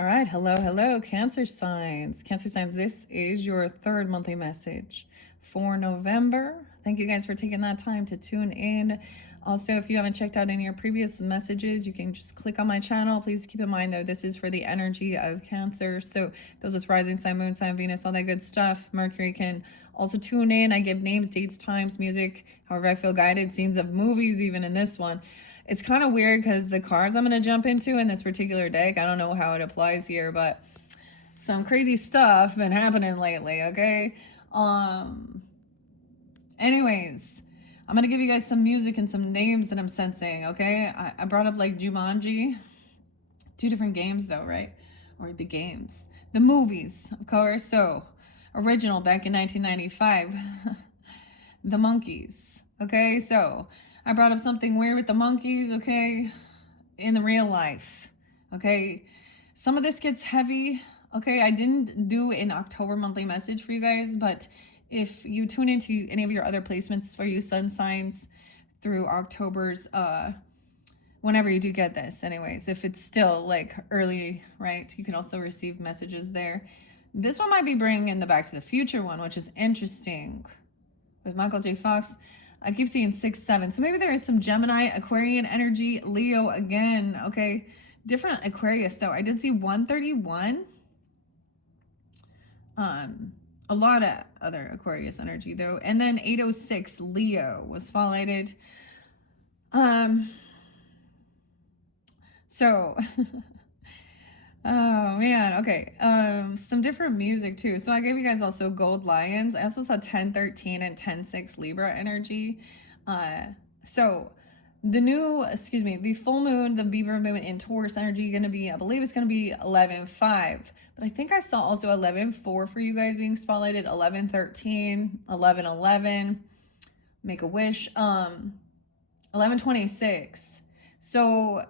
All right. Hello, hello, Cancer signs. Cancer signs, this is your third monthly message for November. Thank you guys for taking that time to tune in. Also, if you haven't checked out any of your previous messages, you can just click on my channel. Please keep in mind, though, this is for the energy of Cancer. So, those with rising sign, moon sign, Venus, all that good stuff. Mercury can also tune in. I give names, dates, times, music, however I feel guided, scenes of movies, even in this one. It's kind of weird because the cards I'm going to jump into in this particular deck, I don't know how it applies here, but some crazy stuff been happening lately, okay? Um anyways, I'm going to give you guys some music and some names that I'm sensing, okay? I brought up like Jumanji. Two different games though, right? Or the games. The movies, of course. So, original back in 1995. The Monkeys. Okay, so I brought up something weird with the Monkeys, okay, in the real life. Okay, some of this gets heavy. Okay, I didn't do an October monthly message for you guys, but if you tune into any of your other placements for you sun signs through October's, whenever you do get this, anyways, if it's still like early, right, you can also receive messages there. This one might be bringing in the Back to the Future one, which is interesting with Michael J. Fox. I keep seeing 6, 7. So maybe there is some Gemini, Aquarian energy, Leo again. Okay. Different Aquarius though. I did see 131. A lot of other Aquarius energy though. And then 806 Leo was spotlighted. So oh man, okay. Some different music too. So I gave you guys also Gold Lions. I also saw 1013 and 106 Libra energy. Uh so the full moon, the Beaver movement in Taurus energy gonna be, I believe it's gonna be 11-5. But I think I saw also 11-4 for you guys being spotlighted, 11-13, 11-11, make a wish, 11-26. So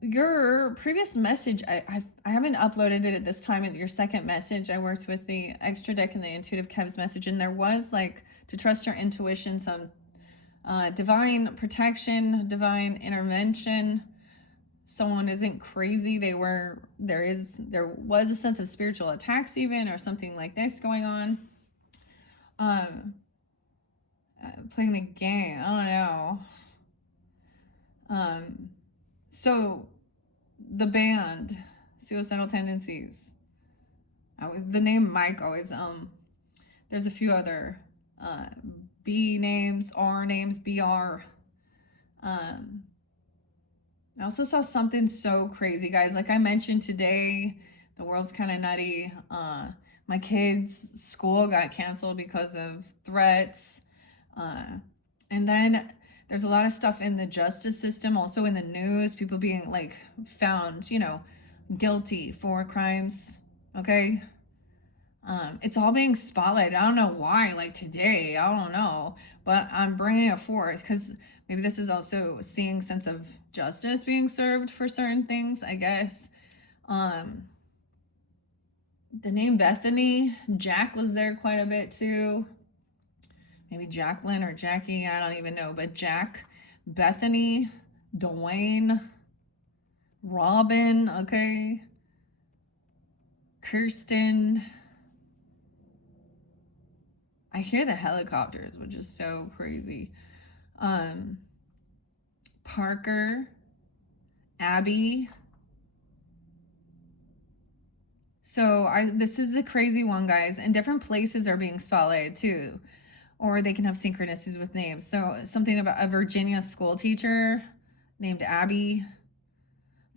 your previous message, I haven't uploaded it at this time. At your second message, I worked with the extra deck and the intuitive Kev's message, and there was like to trust your intuition, some divine protection, divine intervention. Someone isn't crazy. There was a sense of spiritual attacks even, or something like this going on. Playing the game, I don't know. So the band Suicidal Tendencies, the name Mike always, there's a few other B names, R names, BR. I also saw something so crazy, guys. Like I mentioned today, the world's kind of nutty. My kids' school got canceled because of threats. And then there's a lot of stuff in the justice system, also in the news, people being like found, guilty for crimes. Okay. It's all being spotlighted. I don't know why, like today, I don't know, but I'm bringing it forth because maybe this is also seeing sense of justice being served for certain things, I guess. The name Bethany, Jack was there quite a bit too. Maybe Jacqueline or Jackie, I don't even know, but Jack, Bethany, Dwayne, Robin, okay, Kirsten. I hear the helicopters, which is so crazy. Parker, Abby. So this is a crazy one, guys, and different places are being spotlighted too, or they can have synchronicities with names. So something about a Virginia school teacher named Abby.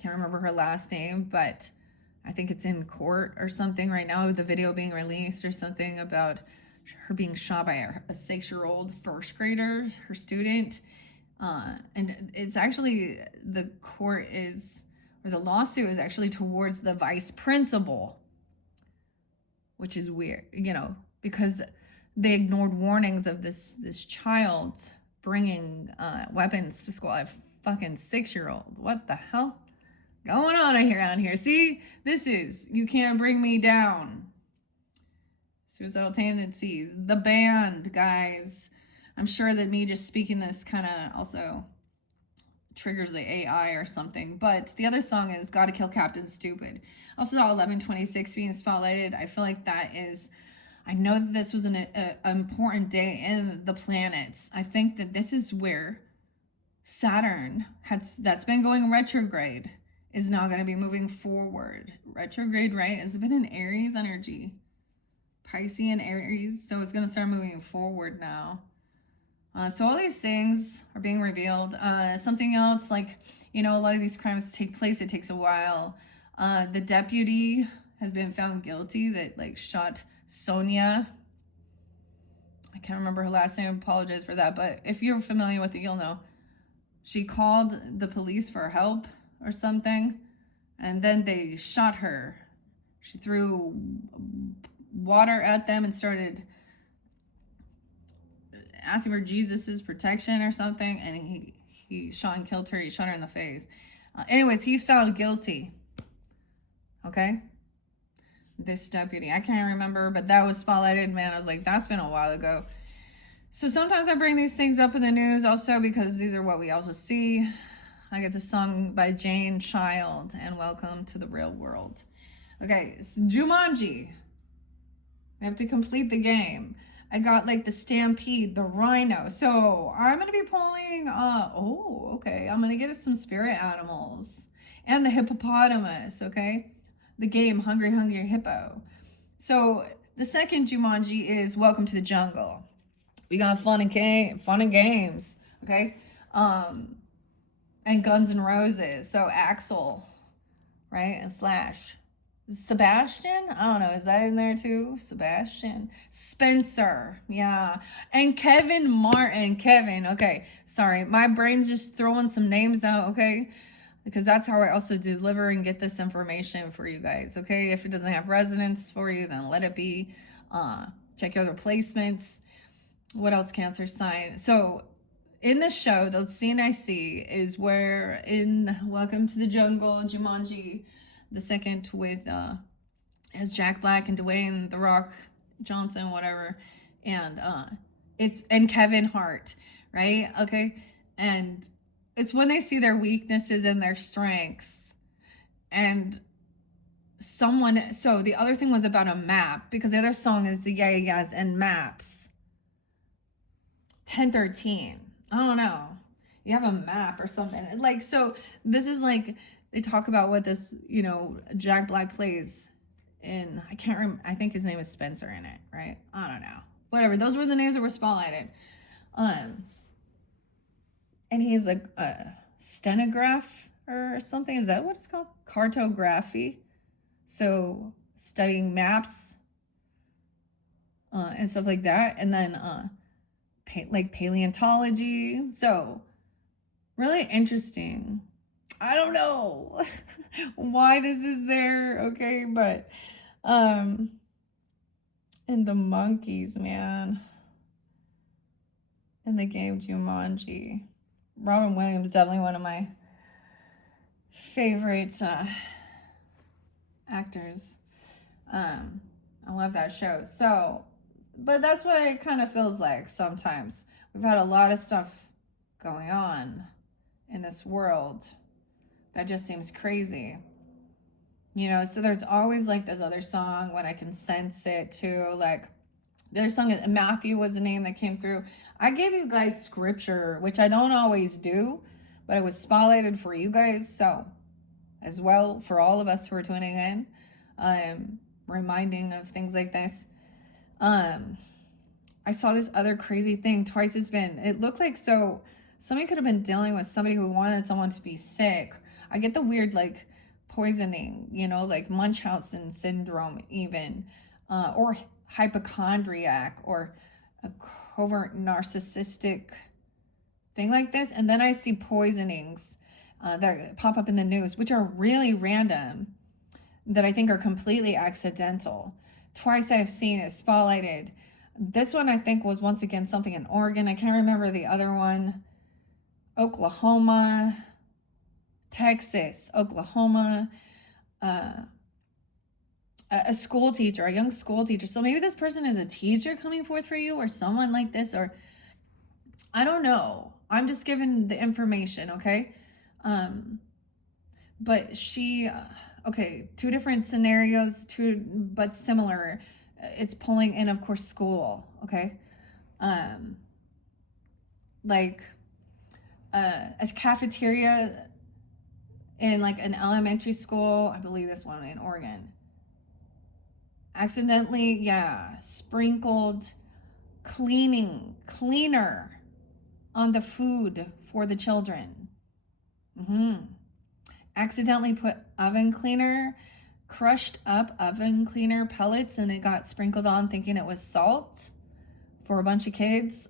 Can't remember her last name, but I think it's in court or something right now, the video being released or something about her being shot by a 6-year-old first grader, her student. And it's actually, the court is, or the lawsuit is actually towards the vice principal, which is weird, because they ignored warnings of this child bringing weapons to school. A fucking 6-year-old. What the hell going on around here? See, this is You Can't Bring Me Down. Suicidal Tendencies. The band, guys. I'm sure that me just speaking this kind of also triggers the AI or something. But the other song is Gotta Kill Captain Stupid. Also saw 11/26 being spotlighted. I feel like that is, I know that this was an important day in the planets. I think that this is where Saturn that's been going retrograde is now going to be moving forward. Retrograde, right? Has been in Aries energy. Piscean Aries. So it's going to start moving forward now. So all these things are being revealed. Something else, like, a lot of these crimes take place. It takes a while. The deputy has been found guilty that, like, shot Sonia. I can't remember her last name. I apologize for that. But if you're familiar with it, you'll know. She called the police for help or something, and then they shot her. She threw water at them and started asking for Jesus's protection or something, and he shot and killed her. He shot her in the face. Anyways, he found guilty. Okay? This deputy. I can't remember, but that was spotlighted. Man, I was like, that's been a while ago. So sometimes I bring these things up in the news also because these are what we also see. I get this song by Jane Child, and Welcome to the Real World. Okay, Jumanji. We have to complete the game. I got like the Stampede, the Rhino. So I'm going to be pulling, I'm going to get some spirit animals. And the hippopotamus, okay? The game, Hungry Hungry Hippo. So the second Jumanji is Welcome to the Jungle. We got fun and games, okay? And Guns N' Roses. So Axel, right? And Slash. Sebastian? I don't know. Is that in there too? Sebastian. Spencer. Yeah. And Kevin Martin. Kevin. Okay. Sorry. My brain's just throwing some names out, okay? Because that's how I also deliver and get this information for you guys, okay? If it doesn't have resonance for you, then let it be. Check your other placements. What else, Cancer sign? So in this show, the scene I see is where in Welcome to the Jungle, Jumanji, the second with as Jack Black and Dwayne The Rock Johnson, whatever, and Kevin Hart, right? Okay, and it's when they see their weaknesses and their strengths, and so the other thing was about a map, because the other song is the Yeah Yeah Yeahs and Maps. 1013. I don't know. You have a map or something. Like, so this is like, they talk about what this, Jack Black plays in, I can't remember, I think his name is Spencer in it, right? I don't know. Whatever. Those were the names that were spotlighted. And he's like a stenograph or something. Is that what it's called? Cartography. So studying maps and stuff like that. And then like paleontology. So really interesting. I don't know why this is there, okay, but and the monkeys, man. In the game Jumanji. Robin Williams, definitely one of my favorite actors. I love that show. So, but that's what it kind of feels like sometimes. We've had a lot of stuff going on in this world that just seems crazy. So there's always like this other song when I can sense it too. Like the other song is Matthew was the name that came through. I gave you guys scripture, which I don't always do, but it was spotlighted for you guys. So as well, for all of us who are tuning in, reminding of things like this. I saw this other crazy thing twice. It looked like, so somebody could have been dealing with somebody who wanted someone to be sick. I get the weird like poisoning, like Munchausen syndrome even, or hypochondriac, or a covert narcissistic thing like this. And then I see poisonings that pop up in the news, which are really random, that I think are completely accidental. Twice I've seen it spotlighted. This one I think was once again something in Oregon. I can't remember the other one. Oklahoma, Texas, Oklahoma, a school teacher, a young school teacher. So maybe this person is a teacher coming forth for you, or someone like this, or I don't know. I'm just giving the information, okay? Um, but she, okay, two different scenarios, but similar. It's pulling in, of course, school. Okay, um, like a cafeteria in like an elementary school. I believe this one in Oregon. Accidentally, yeah, sprinkled cleaner on the food for the children. Hmm. Accidentally put oven cleaner, crushed up oven cleaner pellets, and it got sprinkled on thinking it was salt for a bunch of kids.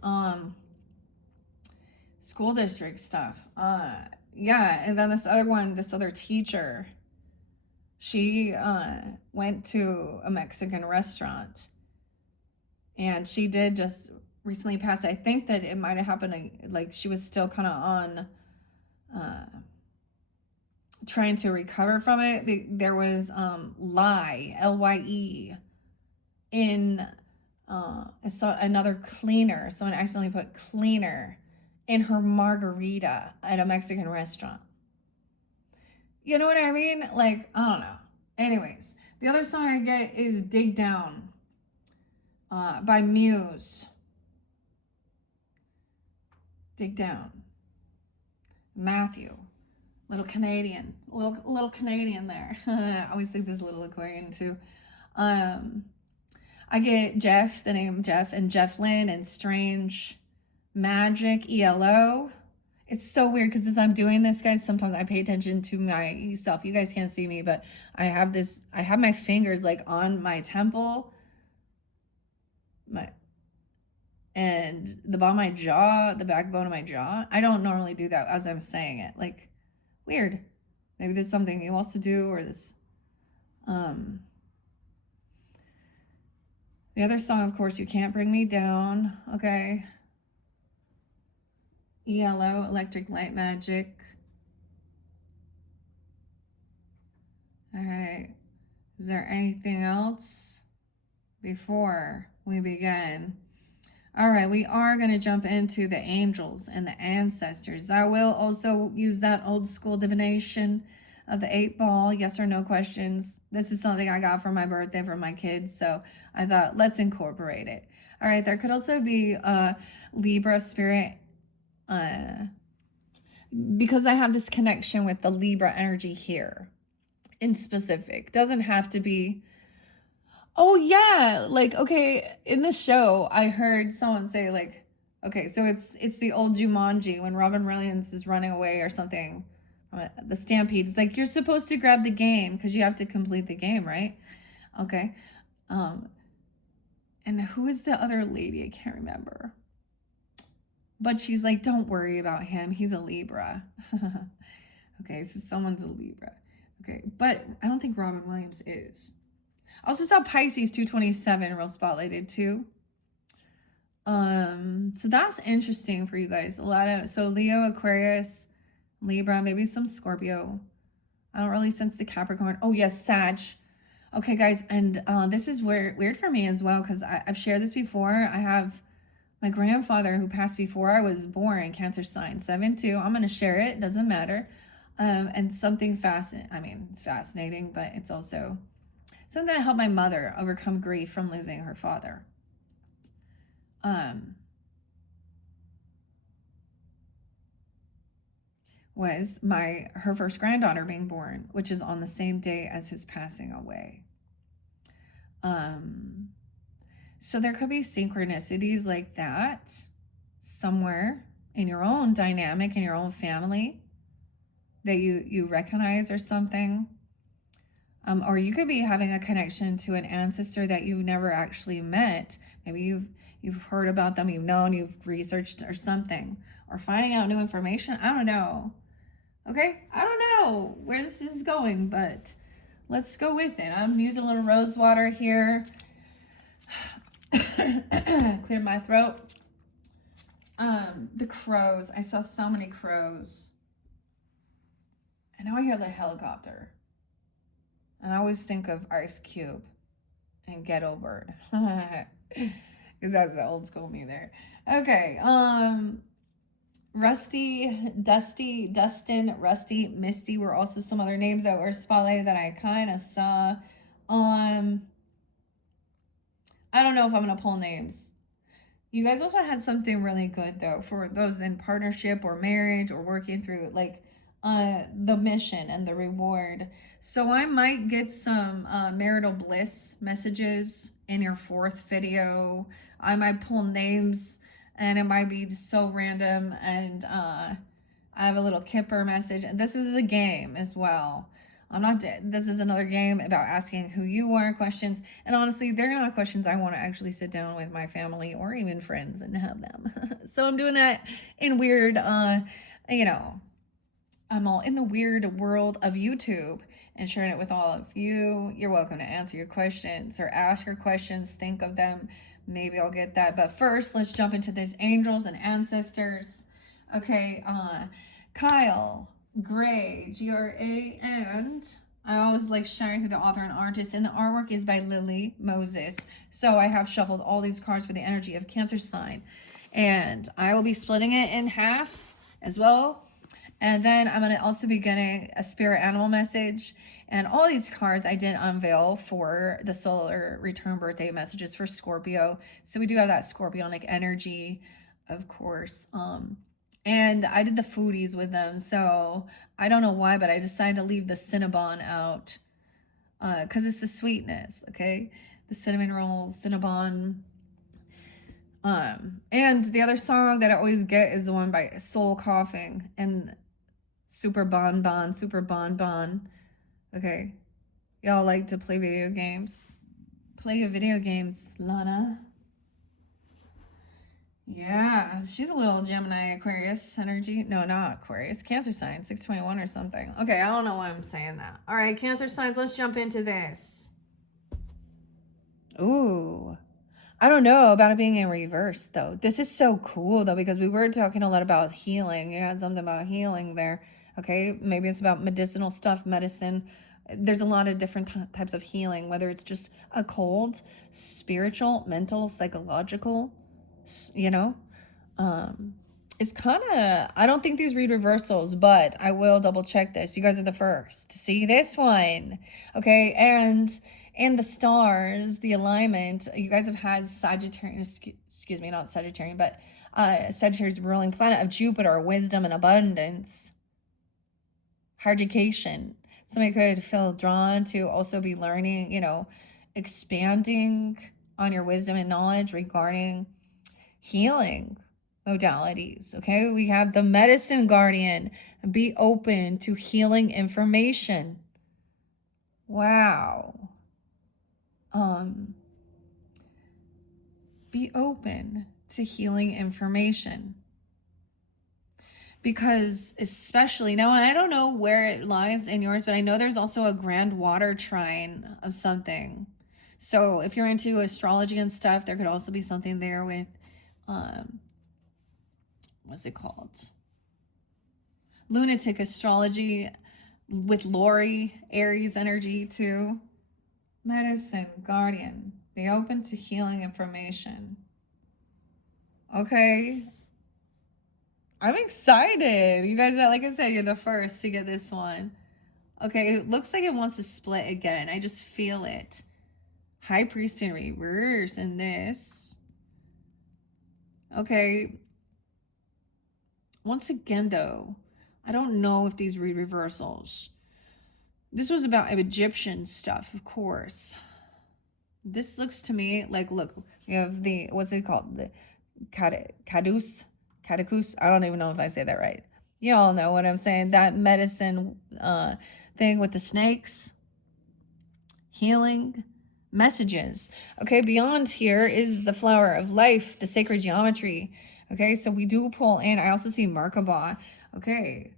School district stuff. Yeah, and then this other teacher, she went to a Mexican restaurant, and she did just recently pass. I think that it might have happened like she was still kind of on uh, trying to recover from it. There was lye, Lye, in so another cleaner. Someone accidentally put cleaner in her margarita at a Mexican restaurant. You know what I mean? Like, I don't know. Anyways, the other song I get is Dig Down by Muse. Dig Down. Matthew. Little Canadian there. I always think this little Aquarian too. Um, I get Jeff, the name Jeff, and Jeff Lynne and Strange Magic ELO. It's so weird because as I'm doing this, guys, sometimes I pay attention to myself. You guys can't see me, but I have my fingers like on my temple, my and the bottom of my jaw, the backbone of my jaw. I don't normally do that as I'm saying it. Like, weird. Maybe there's something you also do, or this. The other song, of course, You Can't Bring Me Down. Okay. ELO, Electric Light Magic. All right. Is there anything else before we begin? All right, we are going to jump into the angels and the ancestors. I will also use that old school divination of the 8-ball, yes or no questions. This is something I got for my birthday from my kids, so I thought let's incorporate it. All right, there could also be a Libra spirit because I have this connection with the Libra energy here in specific. Doesn't have to be. Oh yeah, like okay, in the show I heard someone say like, okay, so it's the old Jumanji when Robin Williams is running away or something, the Stampede. It's like you're supposed to grab the game because you have to complete the game, right? Okay, um, and who is the other lady? I can't remember, but she's like, don't worry about him. He's a Libra. Okay, so someone's a Libra. Okay, but I don't think Robin Williams is. I also saw Pisces 227 real spotlighted too. So that's interesting for you guys. A lot of Leo, Aquarius, Libra, maybe some Scorpio. I don't really sense the Capricorn. Oh yes, Sag. Okay, guys, and this is weird for me as well because I've shared this before. I have my grandfather who passed before I was born, Cancer sign 7-2. I'm gonna share it. Doesn't matter. And something fascinating. I mean, it's fascinating, but it's also something that helped my mother overcome grief from losing her father. Was her first granddaughter being born, which is on the same day as his passing away. So there could be synchronicities like that somewhere in your own dynamic, in your own family that you recognize or something. Or you could be having a connection to an ancestor that you've never actually met. Maybe you've heard about them, you've known, you've researched or something, or finding out new information. I don't know. Okay, I don't know where this is going, but let's go with it. I'm using a little rose water here. Clear my throat. The crows. I saw so many crows. And now I hear the helicopter. And I always think of Ice Cube and Ghetto Bird. Because that's the old school me there. Okay, Rusty, Dusty, Dustin, Rusty, Misty were also some other names that were spotlighted that I kind of saw. Um, I don't know if I'm gonna pull names. You guys also had something really good though for those in partnership or marriage or working through like the mission and the reward. So I might get some marital bliss messages in your fourth video. I might pull names and it might be just so random and I have a little Kipper message. And this is a game as well. I'm not dead. This is another game about asking who you are questions. And honestly, they're not questions I want to actually sit down with my family or even friends and have them. So I'm doing that in weird, you know, I'm all in the weird world of YouTube and sharing it with all of you. You're welcome to answer your questions or ask your questions, think of them. Maybe I'll get that. But first, let's jump into these angels and ancestors. Okay, Kyle, Gray, Gra, and I always like sharing who the author and artist, and the artwork is by Lily Moses. So I have shuffled all these cards for the energy of Cancer sign, and I will be splitting it in half as well. And then I'm going to also be getting a spirit animal message. And all these cards I did unveil for the solar return birthday messages for Scorpio. So we do have that Scorpionic energy, of course. And I did the foodies with them. So I don't know why, but I decided to leave the Cinnabon out. Because it's the sweetness, okay? The cinnamon rolls, Cinnabon. And the other song that I always get is the one by Soul Coughing. And Super Bon Bon, Super Bon Bon. Okay. Y'all like to play video games? Play your video games, Lana. Yeah, she's a little Gemini Aquarius energy. No, not Aquarius. Cancer sign, 621 or something. Okay, I don't know why I'm saying that. All right, Cancer signs, let's jump into this. Ooh. I don't know about it being in reverse, though. This is so cool, though, because we were talking a lot about healing. You had something about healing there. Okay, maybe it's about medicinal stuff, medicine. There's a lot of different types of healing, whether it's just a cold, spiritual, mental, psychological, you know. It's kind of, I don't think these read reversals, but I will double check this. You guys are the first to see this one. Okay, and the stars, the alignment, you guys have had Sagittarius, excuse me, not Sagittarian, but Sagittarius ruling planet of Jupiter, wisdom and abundance, higher education. Somebody could feel drawn to also be learning, you know, expanding on your wisdom and knowledge regarding healing modalities. Okay, we have the medicine guardian. Be open to healing information. Wow. Be open to healing information. Because especially now, I don't know where it lies in yours, but I know there's also a grand water trine of something. So if you're into astrology and stuff, there could also be something there with what's it called? Lunatic astrology with Lori, Aries energy too. Medicine, guardian, be open to healing information. Okay. I'm excited. You guys, like I said, you're the first to get this one. Okay, it looks like it wants to split again. I just feel it. High Priest in reverse in this. Okay. Once again, though, I don't know if these read reversals. This was about Egyptian stuff, of course. This looks to me like, look, we have the, what's it called? The Caduceus. I don't even know if I say that right. You all know what I'm saying. That medicine thing with the snakes. Healing. Messages. Okay, beyond here is the flower of life, the sacred geometry. Okay, so we do pull in. I also see Merkabah. Okay.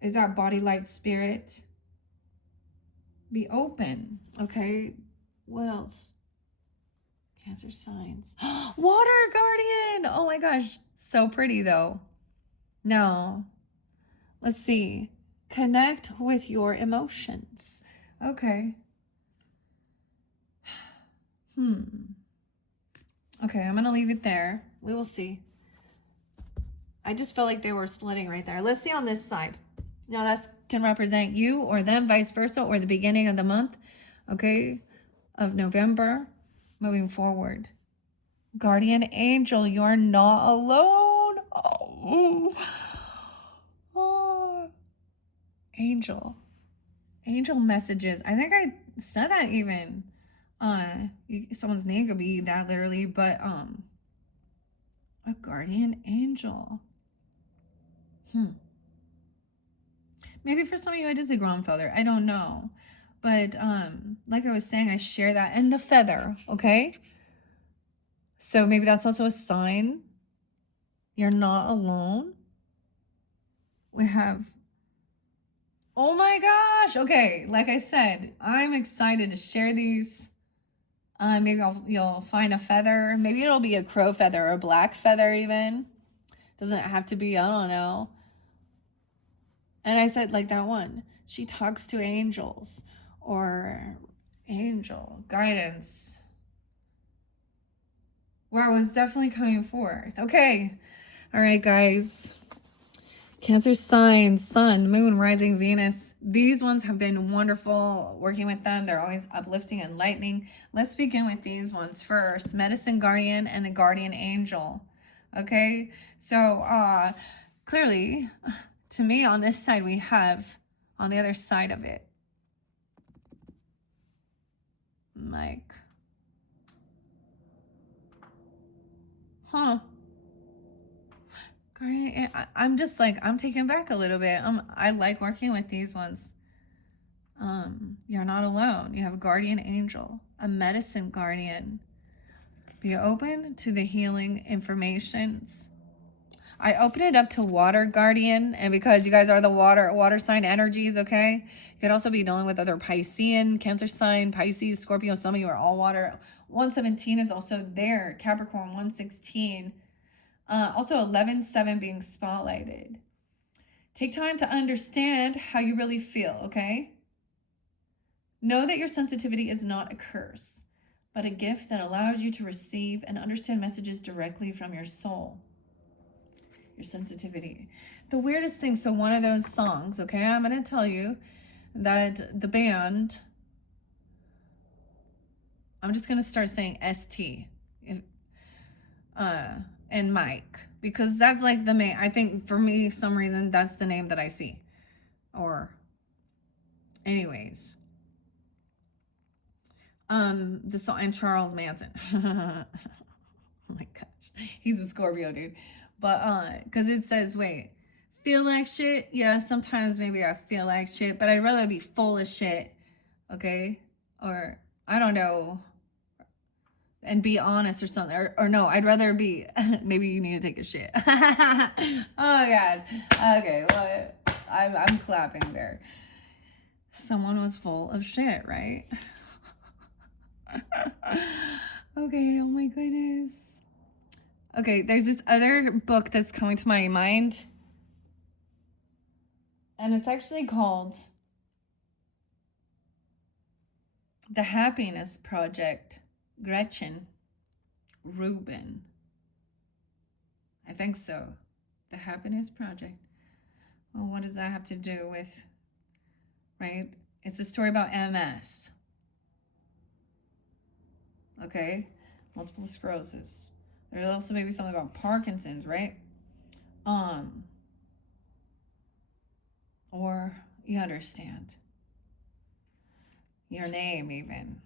Is our body, light, spirit? Be open. Okay. What else? Cancer signs. Water guardian. Oh my gosh. So pretty though. Now, let's see. Connect with your emotions. Okay. Okay, I'm gonna leave it there. We will see. I just felt like they were splitting right there. Let's see on this side. Now that can represent you or them, vice versa, or the beginning of the month, okay, of November, moving forward. Guardian angel, you're not alone. Oh, oh. Angel. Angel messages. I think I said that even. Someone's name could be that literally, but a guardian angel. Maybe for some of you it is a grandfather. I don't know. But like I was saying, I share that. And the feather, okay? So maybe that's also a sign you're not alone. We have, oh my gosh. Okay, like I said, I'm excited to share these. Maybe you'll find a feather. Maybe it'll be a crow feather or a black feather even. Doesn't have to be, I don't know. And I said, like that one, she talks to angels or angel guidance. Wow, it was definitely coming forth. Okay. All right, guys. Cancer signs, sun, moon, rising, Venus. These ones have been wonderful working with them. They're always uplifting, enlightening. Let's begin with these ones first. Medicine guardian and the guardian angel. Okay. So clearly, to me, on this side, we have on the other side of it, like, I'm just like, I'm taken back a little bit. I like working with these ones. You're not alone. You have a guardian angel, a medicine guardian. Be open to the healing informations. I open it up to water guardian, and because you guys are the water sign energies, okay? You could also be dealing with other Piscean, Cancer sign, Pisces, Scorpio. Some of you are all water. 117 is also there. Capricorn 116. Also 11-7 being spotlighted. Take time to understand how you really feel, okay? Know that your sensitivity is not a curse, but a gift that allows you to receive and understand messages directly from your soul. Your sensitivity. The weirdest thing, so one of those songs, okay, I'm going to tell you that the band, I'm just going to start saying ST and Mike, because that's like the main, I think for me, some reason, that's the name that I see. Or, anyways. The song, and Charles Manson. Oh my gosh. He's a Scorpio, dude. But, because it says, wait, feel like shit? Yeah, sometimes maybe I feel like shit, but I'd rather be full of shit, okay? Or, I don't know, and be honest or something. Or no, I'd rather be, maybe you need to take a shit. Oh, God. Okay, well, I'm clapping there. Someone was full of shit, right? Okay, oh my goodness. Okay, there's this other book that's coming to my mind. And it's actually called The Happiness Project, Gretchen Rubin. I think so. The Happiness Project. Well, what does that have to do with, right? It's a story about MS. Okay? Multiple sclerosis. There's also maybe something about Parkinson's, right? Or you understand. Your name, even.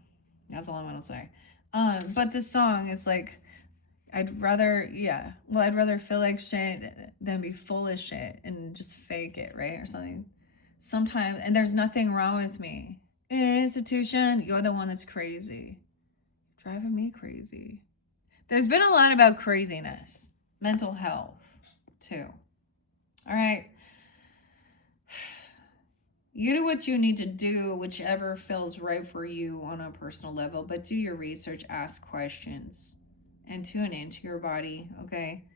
That's all I'm gonna say. But this song is like, I'd rather feel like shit than be full of shit and just fake it, right? Or something. Sometimes, and there's nothing wrong with me. Institution, you're the one that's crazy. You're driving me crazy. There's been a lot about craziness, mental health, too. All right. You do what you need to do, whichever feels right for you on a personal level, but do your research, ask questions, and tune into your body, okay?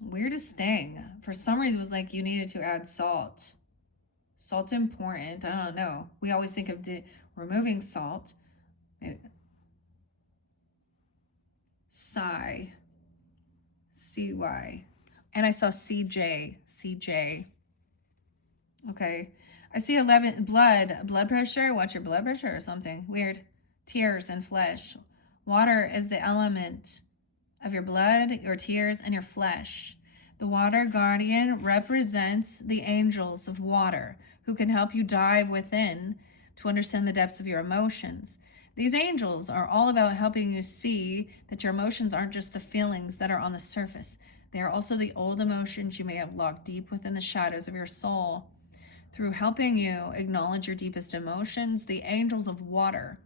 Weirdest thing, for some reason, was like you needed to add salt. Salt's important. I don't know. We always think of removing salt. Psy, CY. And I saw CJ, CJ. Okay. I see 11, blood pressure. Watch your blood pressure or something. Weird. Tears and flesh. Water is the element of your blood, your tears, and your flesh. The water guardian represents the angels of water who can help you dive within to understand the depths of your emotions. These angels are all about helping you see that your emotions aren't just the feelings that are on the surface. They are also the old emotions you may have locked deep within the shadows of your soul. Through helping you acknowledge your deepest emotions, the angels of water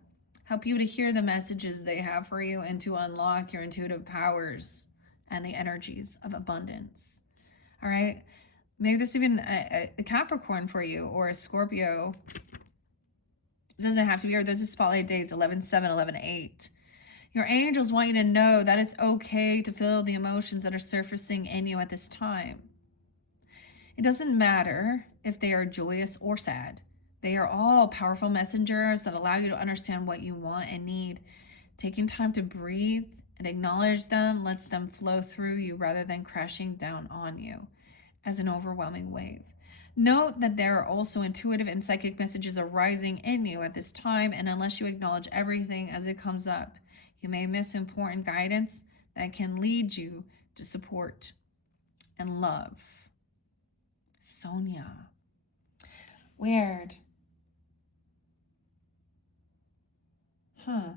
help you to hear the messages they have for you and to unlock your intuitive powers and the energies of abundance. All right. Maybe this is even a Capricorn for you or a Scorpio. It doesn't have to be, or those are spotlight days 11/7, 11/8. Your angels want you to know that it's okay to feel the emotions that are surfacing in you at this time. It doesn't matter if they are joyous or sad. They are all powerful messengers that allow you to understand what you want and need. Taking time to breathe and acknowledge them lets them flow through you rather than crashing down on you as an overwhelming wave. Note that there are also intuitive and psychic messages arising in you at this time, and unless you acknowledge everything as it comes up, you may miss important guidance that can lead you to support and love. Sonia. Weird. Huh.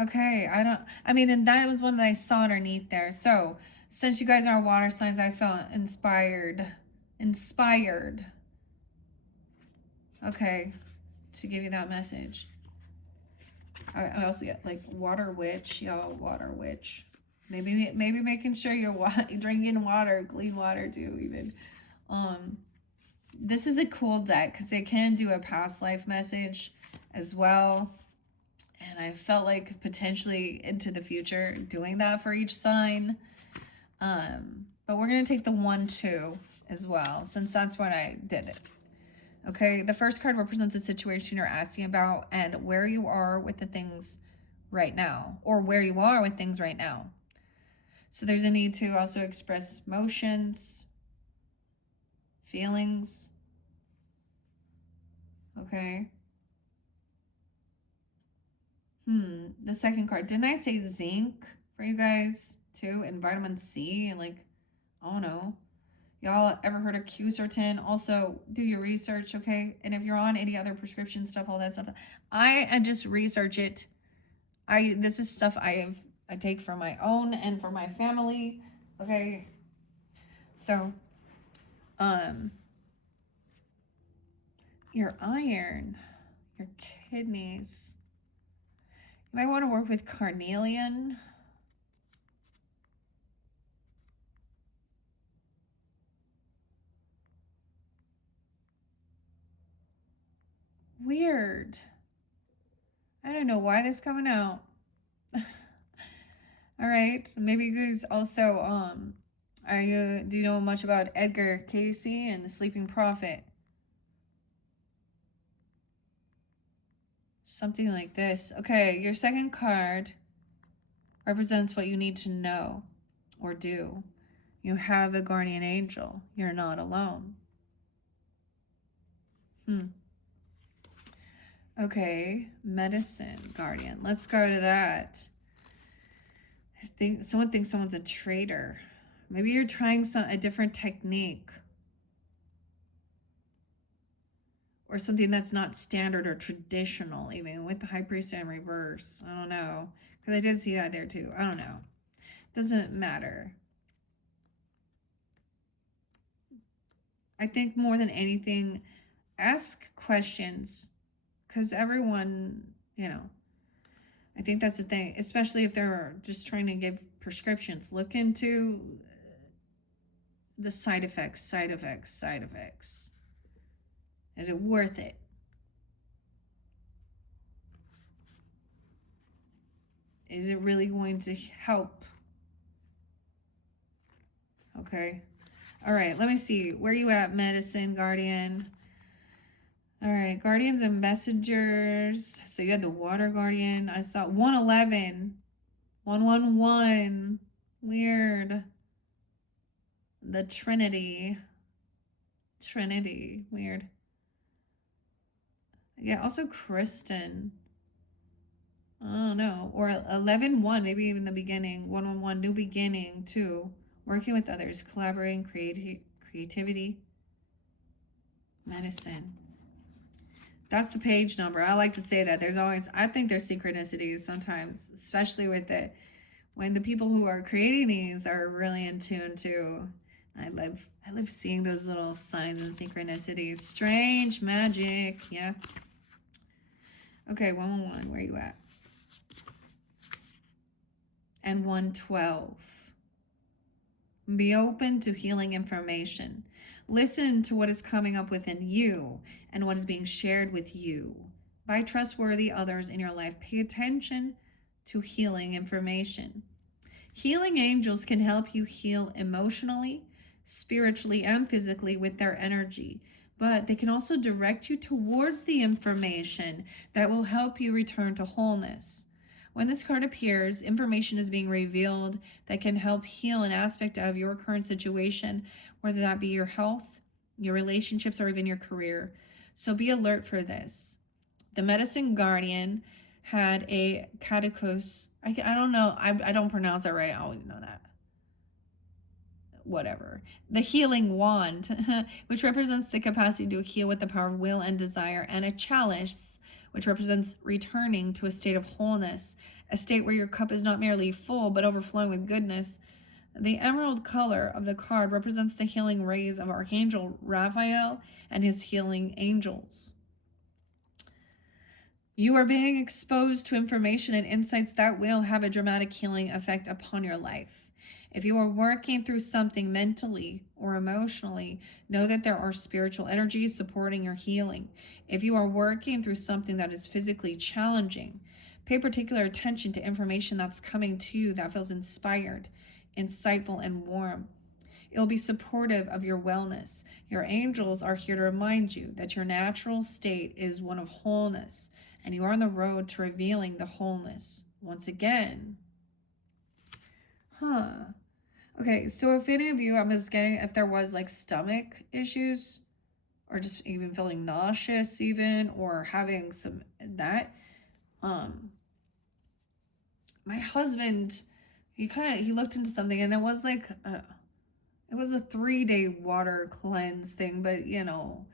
Okay, I mean, and that was one that I saw underneath there. So, since you guys are water signs, I felt inspired. Inspired. Okay, to give you that message. I also get like water witch, y'all, water witch. Maybe making sure you're drinking water, clean water too, even. This is a cool deck because it can do a past life message as well. And I felt like potentially into the future doing that for each sign. But we're going to take the 1-2 as well, since that's when I did it. Okay, the first card represents the situation you're asking about and where you are with the things right now, or where you are with things right now. So there's a need to also express emotions, feelings. Okay. The second card. Didn't I say zinc for you guys too? And vitamin C and like, I don't know. Y'all ever heard of Q-Certin? Also, do your research, okay? And if you're on any other prescription stuff, all that stuff, I just research it. This is stuff I take for my own and for my family, okay? So, your iron, your kidneys. You might want to work with carnelian. Weird. I don't know why this coming out. All right. Maybe you guys also do you know much about Edgar Cayce and the Sleeping Prophet? Something like this. Okay, your second card represents what you need to know or do. You have a guardian angel. You're not alone. Okay, medicine guardian. Let's go to that. I think someone thinks someone's a traitor. Maybe you're trying a different technique. Or something that's not standard or traditional, even with the high priest in reverse. I don't know. Because I did see that there too. I don't know. Doesn't matter. I think more than anything, ask questions. Because everyone, you know, I think that's the thing. Especially if they're just trying to give prescriptions. Look into the side effects, side effects, side effects. Is it worth it? Is it really going to help? Okay. All right. Let me see. Where you at, medicine guardian? All right, guardians and messengers. So you had the water guardian. I saw 111, 111. Weird. The Trinity. Trinity. Weird. Yeah, also Kristen. Oh no. Or 11-1, maybe even the beginning. 111, new beginning too. Working with others, collaborating, creativity, medicine. That's the page number. I like to say that. There's always, I think there's synchronicities sometimes, especially with it when the people who are creating these are really in tune to. I love seeing those little signs and synchronicities. Strange magic. Yeah. Okay, 111, where are you at? And 112. Be open to healing information. Listen to what is coming up within you and what is being shared with you by trustworthy others in your life. Pay attention to healing information. Healing angels can help you heal emotionally, spiritually, and physically with their energy, but they can also direct you towards the information that will help you return to wholeness. When this card appears, information is being revealed that can help heal an aspect of your current situation, whether that be your health, your relationships, or even your career. So be alert for this. The medicine guardian had a catechos. I don't know. I don't pronounce that right. I always know that. Whatever. The healing wand, which represents the capacity to heal with the power of will and desire, and a chalice, which represents returning to a state of wholeness, a state where your cup is not merely full but overflowing with goodness. The emerald color of the card represents the healing rays of Archangel Raphael and his healing angels. You are being exposed to information and insights that will have a dramatic healing effect upon your life. If you are working through something mentally or emotionally, know that there are spiritual energies supporting your healing. If you are working through something that is physically challenging, pay particular attention to information that's coming to you that feels inspired, insightful, and warm. It will be supportive of your wellness. Your angels are here to remind you that your natural state is one of wholeness, and you are on the road to revealing the wholeness once again. Okay, so if any of you, I'm just getting if there was like stomach issues or just even feeling nauseous even or having some that my husband he looked into something and it was like it was a 3-day water cleanse thing, but I don't know.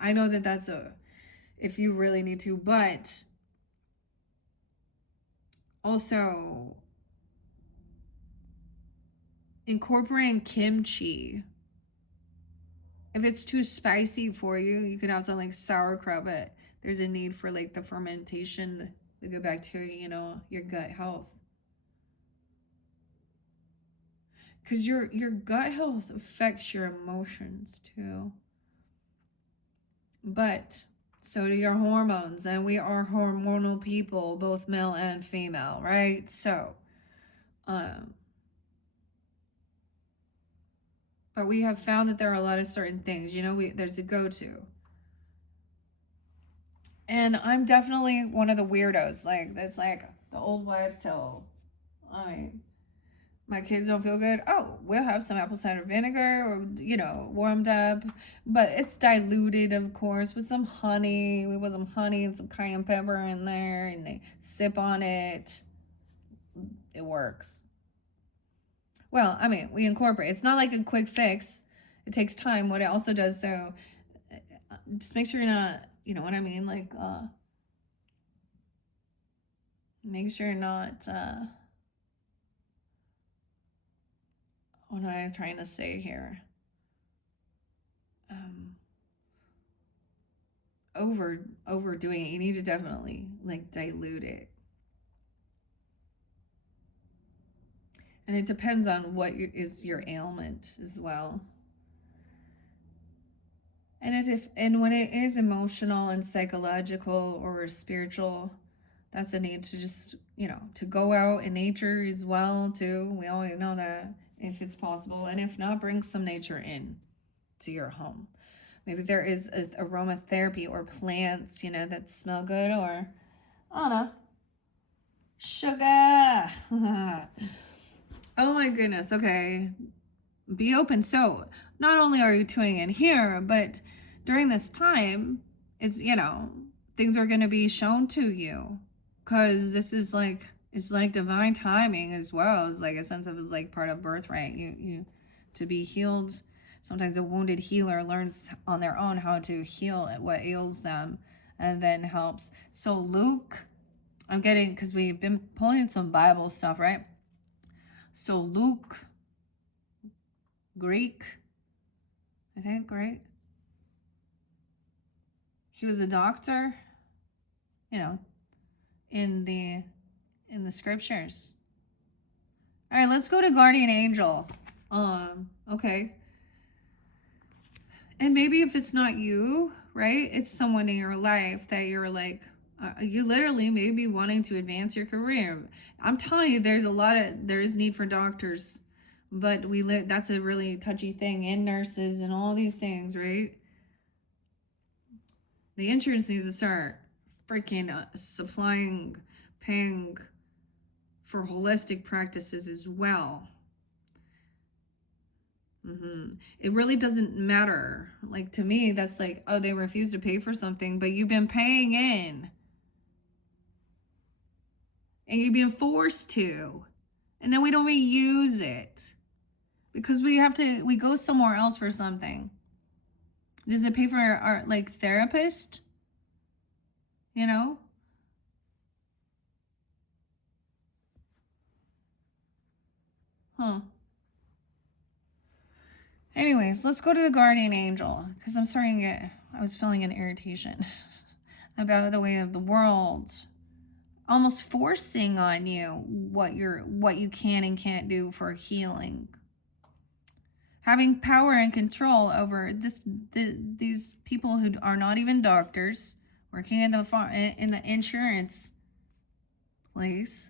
I know that that's if you really need to, but also incorporating kimchi. If it's too spicy for you, you could have something like sauerkraut, but there's a need for like the fermentation, the good bacteria, your gut health. Because your gut health affects your emotions too. But so do your hormones, and we are hormonal people, both male and female, right? So, but we have found that there are a lot of certain things, there's a go-to. And I'm definitely one of the weirdos, like, that's like the old wives' tale. I mean, my kids don't feel good. Oh, we'll have some apple cider vinegar or, warmed up. But it's diluted, of course, with some honey. We put some honey and some cayenne pepper in there and they sip on it. It works. Well, I mean, we incorporate. It's not like a quick fix. It takes time. What it also does, so just make sure you're not, you know what I mean? Like, make sure you're not, what am I trying to say here? Overdoing it. You need to definitely like dilute it. And it depends on what is your ailment as well. And when it is emotional and psychological or spiritual, that's a need to just, to go out in nature as well too. We always know that if it's possible. And if not, bring some nature in to your home. Maybe there is aromatherapy or plants, that smell good, or I don't know. Sugar. Oh my goodness. Okay. Be open. So, not only are you tuning in here, but during this time, things are going to be shown to you, because this is like, it's like divine timing as well. It's like a sense of, it's like part of birthright. You to be healed. Sometimes a wounded healer learns on their own how to heal what ails them, and then helps. So Luke, I'm getting, because we've been pulling some Bible stuff, right? So Luke, Greek, I think, right? He was a doctor, in the scriptures. All right, let's go to guardian angel. Okay. And maybe if it's not you, right? It's someone in your life that you're like, you literally may be wanting to advance your career. I'm telling you, there's need for doctors, but that's a really touchy thing, and nurses and all these things, right? The insurance needs to start freaking paying for holistic practices as well. It really doesn't matter. Like, to me, that's like, oh, they refuse to pay for something, but you've been paying in. And you've been forced to. And then we don't reuse it. Because we go somewhere else for something. Does it pay for our like, therapist? Huh. Anyways, let's go to the guardian angel, because I was feeling an irritation about the way of the world almost forcing on you what you can and can't do for healing. Having power and control over these people who are not even doctors, working in the insurance place,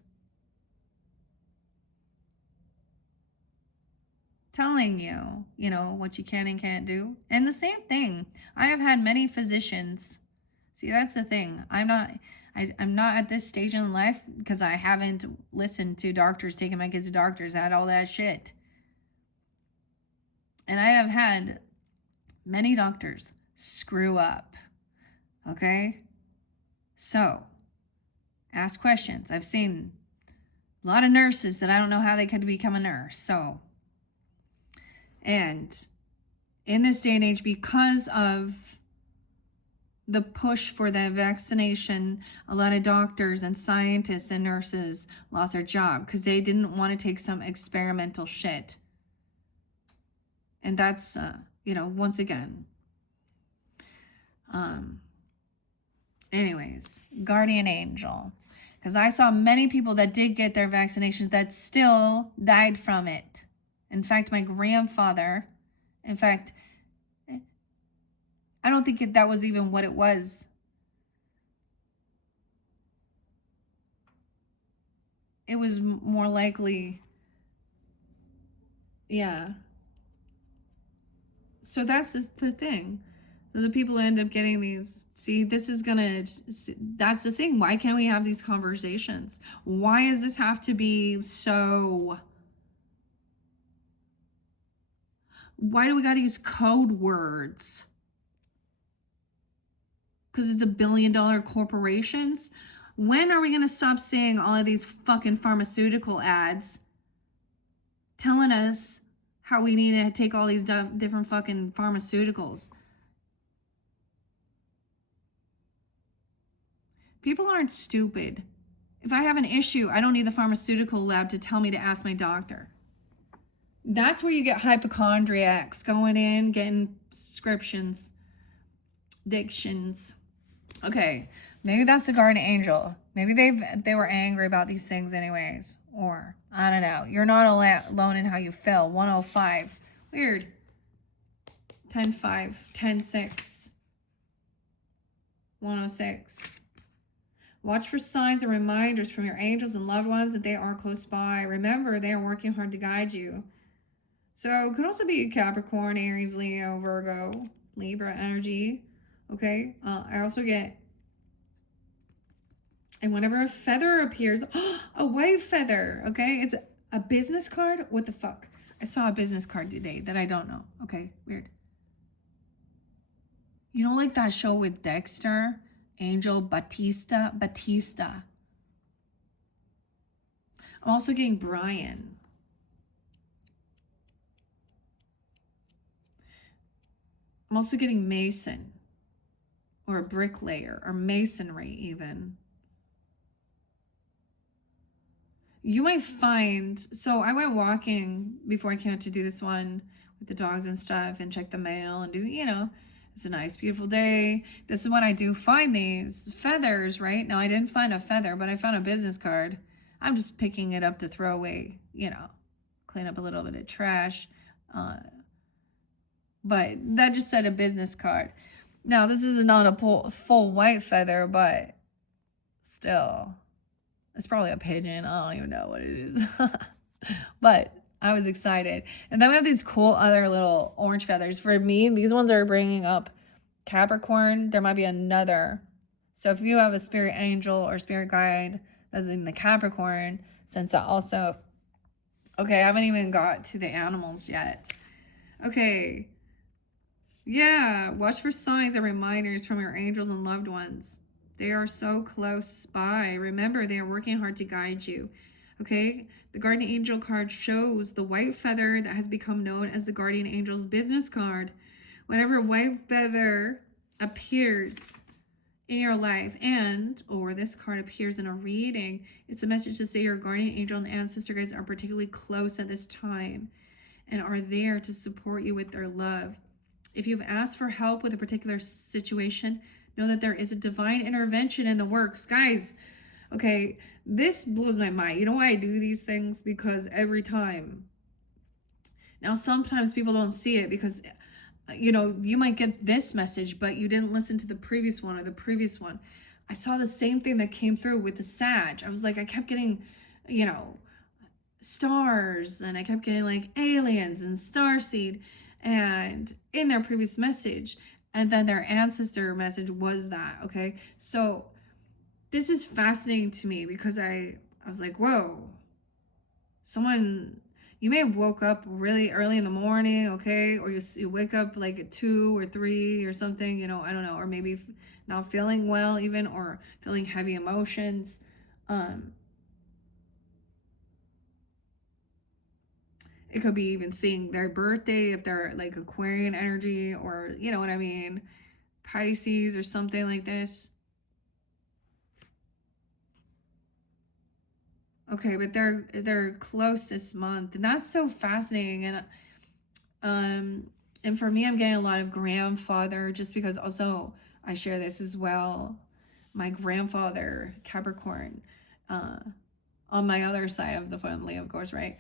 telling you, what you can and can't do. And the same thing, I have had many physicians. See, that's the thing. I'm not at this stage in life because I haven't listened to doctors, taking my kids to doctors, had all that shit. And I have had many doctors screw up. Okay? So, ask questions. I've seen a lot of nurses that I don't know how they could become a nurse. So, and in this day and age, because of the push for the vaccination, a lot of doctors and scientists and nurses lost their job because they didn't want to take some experimental shit. And that's, once again. Anyways, guardian angel. Because I saw many people that did get their vaccinations that still died from it. In fact, my grandfather, I don't think that was even what it was. It was more likely, yeah. So that's the thing. So the people end up getting these. See, that's the thing. Why can't we have these conversations? Why does this have to be so? Why do we got to use code words? Because it's the billion-dollar corporations? When are we going to stop seeing all of these fucking pharmaceutical ads telling us how we need to take all these different fucking pharmaceuticals? People aren't stupid. If I have an issue, I don't need the pharmaceutical lab to tell me to ask my doctor. That's where you get hypochondriacs going in, getting prescriptions, dictions. Okay, maybe that's the guardian angel. Maybe they were angry about these things anyways. Or, I don't know. You're not alone in how you feel. 105. Weird. 10-5. 10-6. 106. Watch for signs and reminders from your angels and loved ones that they are close by. Remember, they are working hard to guide you. So it could also be Capricorn, Aries, Leo, Virgo. Libra energy. Okay. I also get, and whenever a feather appears, a white feather. Okay. It's a business card. What the fuck? I saw a business card today that I don't know. Okay. Weird. You know, like that show with Dexter, Angel Batista. I'm also getting Brian. I'm also getting Mason, or a bricklayer, or masonry even. You might find, so I went walking before I came out to do this one with the dogs and stuff and check the mail and do, it's a nice, beautiful day. This is when I do find these feathers, right? Now, I didn't find a feather, but I found a business card. I'm just picking it up to throw away, clean up a little bit of trash. But that just said a business card. Now, this is not a full white feather, but still, it's probably a pigeon. I don't even know what it is. But I was excited. And then we have these cool other little orange feathers. For me, these ones are bringing up Capricorn. There might be another. So if you have a spirit angel or spirit guide that's in the Capricorn, since that also... Okay, I haven't even got to the animals yet. Okay. Yeah, watch for signs and reminders from your angels and loved ones. They are so close by. Remember, they are working hard to guide you. Okay? The Guardian Angel card shows the white feather that has become known as the Guardian Angel's business card. Whenever a white feather appears in your life or this card appears in a reading, it's a message to say your guardian angel and ancestor guides are particularly close at this time and are there to support you with their love. If you've asked for help with a particular situation, know that there is a divine intervention in the works. Guys, okay, this blows my mind. You know why I do these things? Because every time. Now, sometimes people don't see it because, you might get this message, but you didn't listen to the previous one or the previous one. I saw the same thing that came through with the Sag. I was like, I kept getting, stars, and I kept getting like aliens and starseed. And in their previous message, and then their ancestor message was that. Okay, so this is fascinating to me because I was like, whoa, you may have woke up really early in the morning, okay, or you wake up like at 2 or 3 or something, I don't know, or maybe not feeling well even, or feeling heavy emotions. It could be even seeing their birthday if they're like Aquarian energy, or you know what I mean, Pisces or something like this. Okay, but they're close this month, and that's so fascinating. And for me, I'm getting a lot of grandfather, just because also I share this as well. My grandfather, Capricorn, on my other side of the family, of course, right?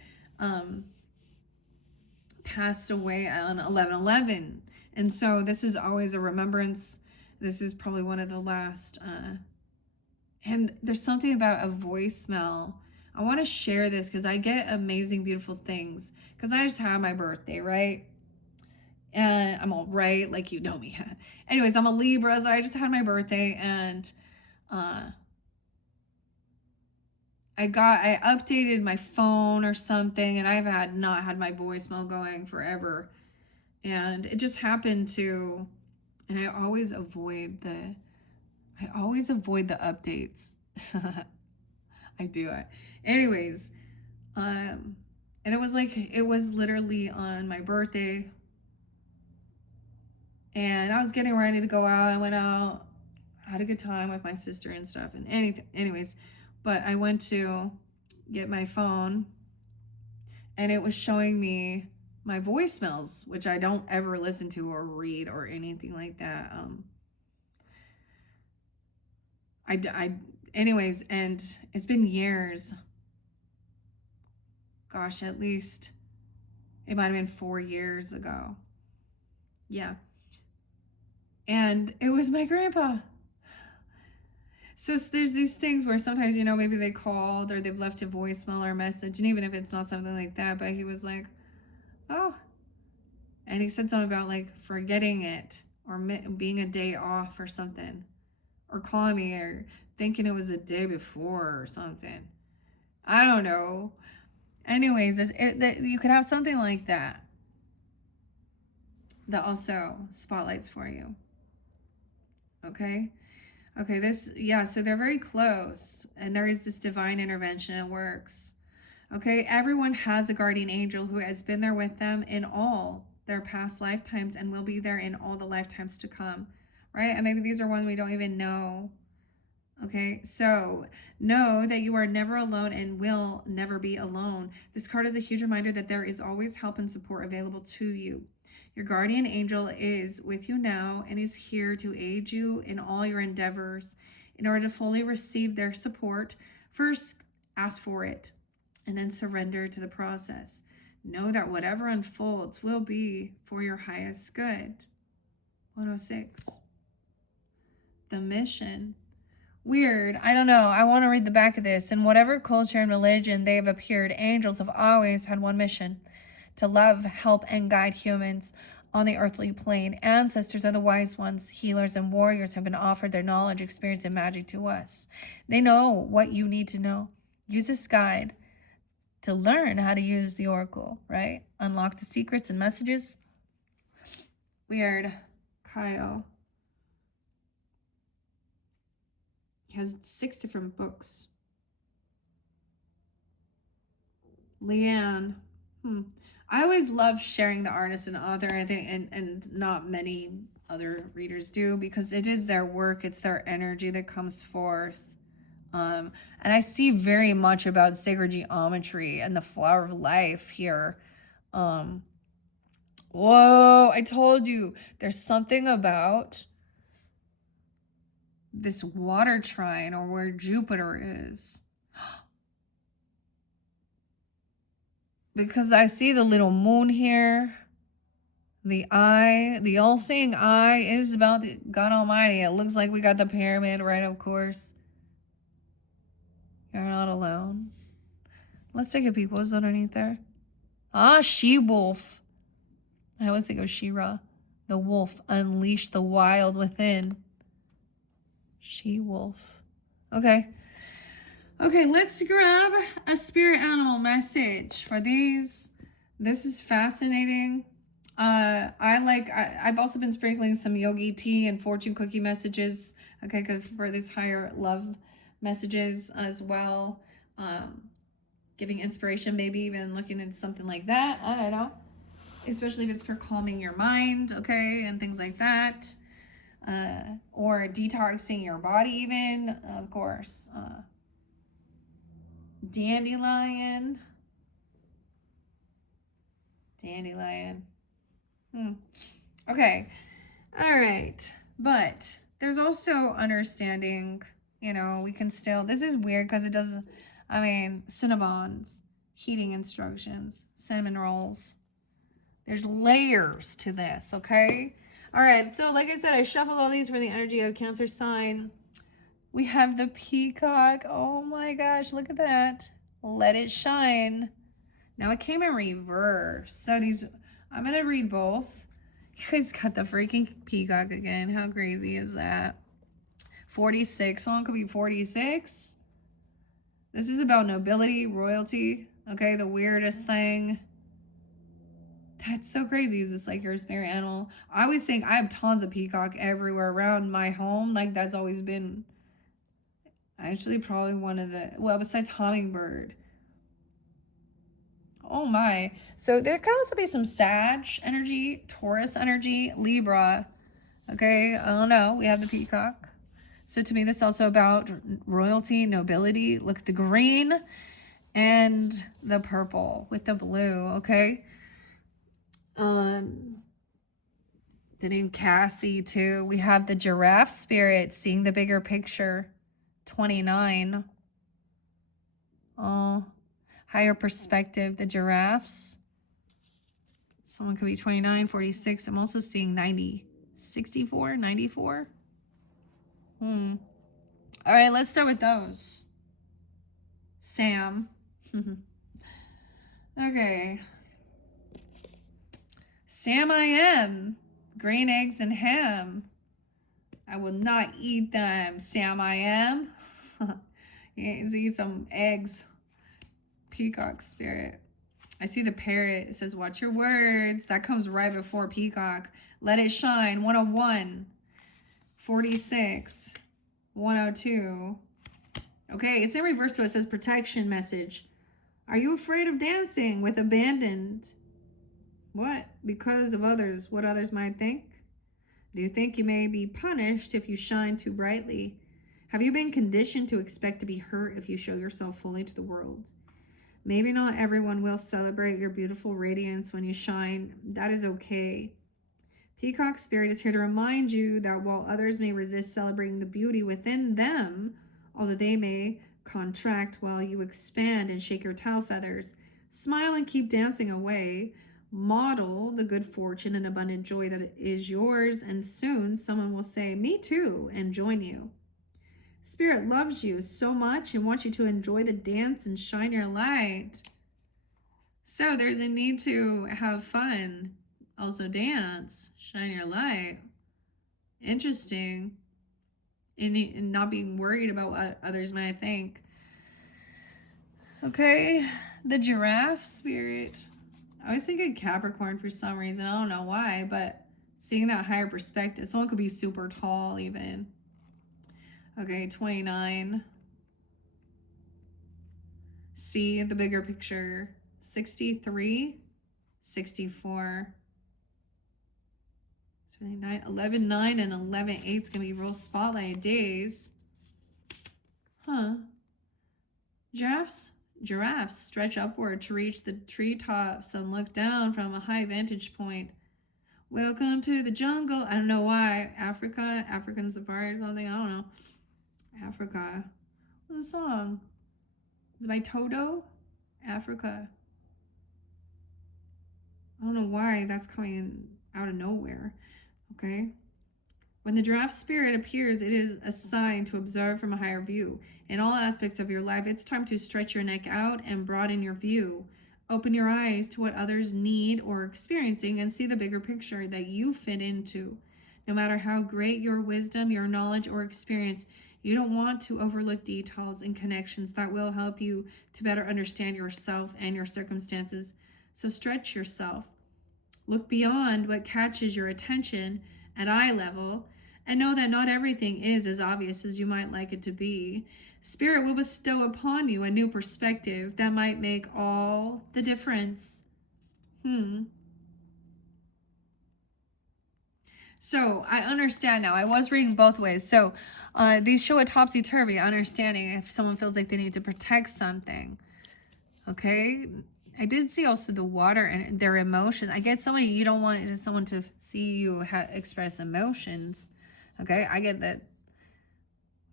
Passed away on 11/11, and so this is always a remembrance. This is probably one of the last, and there's something about a voicemail. I want to share this because I get amazing, beautiful things, because I just had my birthday, right? And I'm all right, like, me. Anyways, I'm a Libra, so I just had my birthday, and I updated my phone or something, and I've not had my voicemail going forever. And it just happened to, and I always avoid the updates. I do it. Anyways, and it was literally on my birthday. And I was getting ready to go out. I went out, had a good time with my sister and stuff. And anyways, but I went to get my phone, and it was showing me my voicemails, which I don't ever listen to or read or anything like that. Anyways, and it's been years. Gosh, at least it might have been 4 years ago. Yeah. And it was my grandpa. So there's these things where sometimes, maybe they called or they've left a voicemail or a message, and even if it's not something like that, but he was like, oh, And he said something about like forgetting it or being a day off or something, or calling me or thinking it was a day before or something. I don't know. Anyways, you could have something like that that also spotlights for you. Okay. Okay, yeah, so they're very close, and there is this divine intervention. It works. Okay, everyone has a guardian angel who has been there with them in all their past lifetimes and will be there in all the lifetimes to come, right? And maybe these are ones we don't even know. Okay, so know that you are never alone and will never be alone. This card is a huge reminder that there is always help and support available to you. Your guardian angel is with you now and is here to aid you in all your endeavors. In order to fully receive their support, first ask for it and then surrender to the process. Know that whatever unfolds will be for your highest good. 106. The mission. Weird. I don't know. I want to read the back of this. In whatever culture and religion they have appeared, angels have always had one mission: to love, help, and guide humans on the earthly plane. Ancestors are the wise ones. Healers and warriors have been offered their knowledge, experience, and magic to us. They know what you need to know. Use this guide to learn how to use the oracle, right? Unlock the secrets and messages. Weird. Kyle. He has 6 different books. Leanne. I always love sharing the artist and author, I think, and not many other readers do, because it is their work, it's their energy that comes forth. And I see very much about sacred geometry and the flower of life here. Whoa, I told you, there's something about this water trine, or where Jupiter is. Because I see the little moon here. The eye, the all-seeing eye is about God Almighty. It looks like we got the pyramid, right? Of course. You're not alone. Let's take a peek. What's underneath there? Ah, she-wolf. I always think of She-Ra. The wolf. Unleash the wild within. She-wolf. Okay. Okay, let's grab a spirit animal message for these. This is fascinating. I've also been sprinkling some yogi tea and fortune cookie messages. Okay, good for these higher love messages as well. Giving inspiration, maybe even looking into something like that. I don't know. Especially if it's for calming your mind, okay, and things like that. Or detoxing your body even, of course. Dandelion. Okay. All right. But there's also understanding, we can still, this is weird because it doesn't, Cinnabons, heating instructions, cinnamon rolls. There's layers to this, okay? All right. So like I said, I shuffled all these for the energy of Cancer sign. We have the peacock. Oh my gosh, look at that. Let it shine. Now it came in reverse. So I'm going to read both. You guys got the freaking peacock again. How crazy is that? 46. Someone could be 46. This is about nobility, royalty. Okay, the weirdest thing. That's so crazy. Is this like your spirit animal? I always think I have tons of peacock everywhere around my home. Like that's always been actually probably one of the, well, besides hummingbird. Oh my. So there could also be some Sag energy, Taurus energy, Libra. Okay, I don't know. We have the peacock. So to me, this is also about royalty, nobility. Look at the green and the purple with the blue, okay? The name Cassie too. We have the giraffe spirit, seeing the bigger picture. 29. Oh, higher perspective, the giraffes. Someone could be 29, 46. I'm also seeing 90, 64, 94. All right, let's start with those. Sam. Okay. Sam I am. Green eggs and ham. I will not eat them, Sam I am. You need to eat some eggs. Peacock spirit. I see the parrot. It says, watch your words. That comes right before peacock. Let it shine. 101. 46. 102. Okay, it's in reverse, so it says protection message. Are you afraid of dancing with abandoned? What? Because of others. What others might think? Do you think you may be punished if you shine too brightly? Have you been conditioned to expect to be hurt if you show yourself fully to the world? Maybe not everyone will celebrate your beautiful radiance when you shine. That is okay. Peacock Spirit is here to remind you that while others may resist celebrating the beauty within them, although they may contract while you expand and shake your tail feathers, smile and keep dancing away. Model the good fortune and abundant joy that is yours, and soon someone will say, me too, and join you. Spirit loves you so much and wants you to enjoy the dance and shine your light. So there's a need to have fun, also dance, shine your light. Interesting. And not being worried about what others might think. Okay, the giraffe spirit. I was thinking Capricorn for some reason. I don't know why, but seeing that higher perspective. Someone could be super tall even. Okay, 29. See the bigger picture. 63, 64, 29, 11, 9, and 11, 8 is going to be real spotlight days. Huh. Giraffes stretch upward to reach the treetops and look down from a high vantage point. Welcome to the jungle. I don't know why. African safari or something. I don't know. Africa. What's the song? Is it by Toto? Africa. I don't know why that's coming out of nowhere. Okay. When the giraffe spirit appears, it is a sign to observe from a higher view. In all aspects of your life, it's time to stretch your neck out and broaden your view. Open your eyes to what others need or are experiencing and see the bigger picture that you fit into. No matter how great your wisdom, your knowledge, or experience, you don't want to overlook details and connections that will help you to better understand yourself and your circumstances. So stretch yourself. Look beyond what catches your attention at eye level and know that not everything is as obvious as you might like it to be. Spirit will bestow upon you a new perspective that might make all the difference. So I understand now. I was reading both ways. So these show a topsy-turvy understanding if someone feels like they need to protect something. Okay. I did see also the water and their emotions. I get somebody, you don't want someone to see you express emotions. Okay. I get that.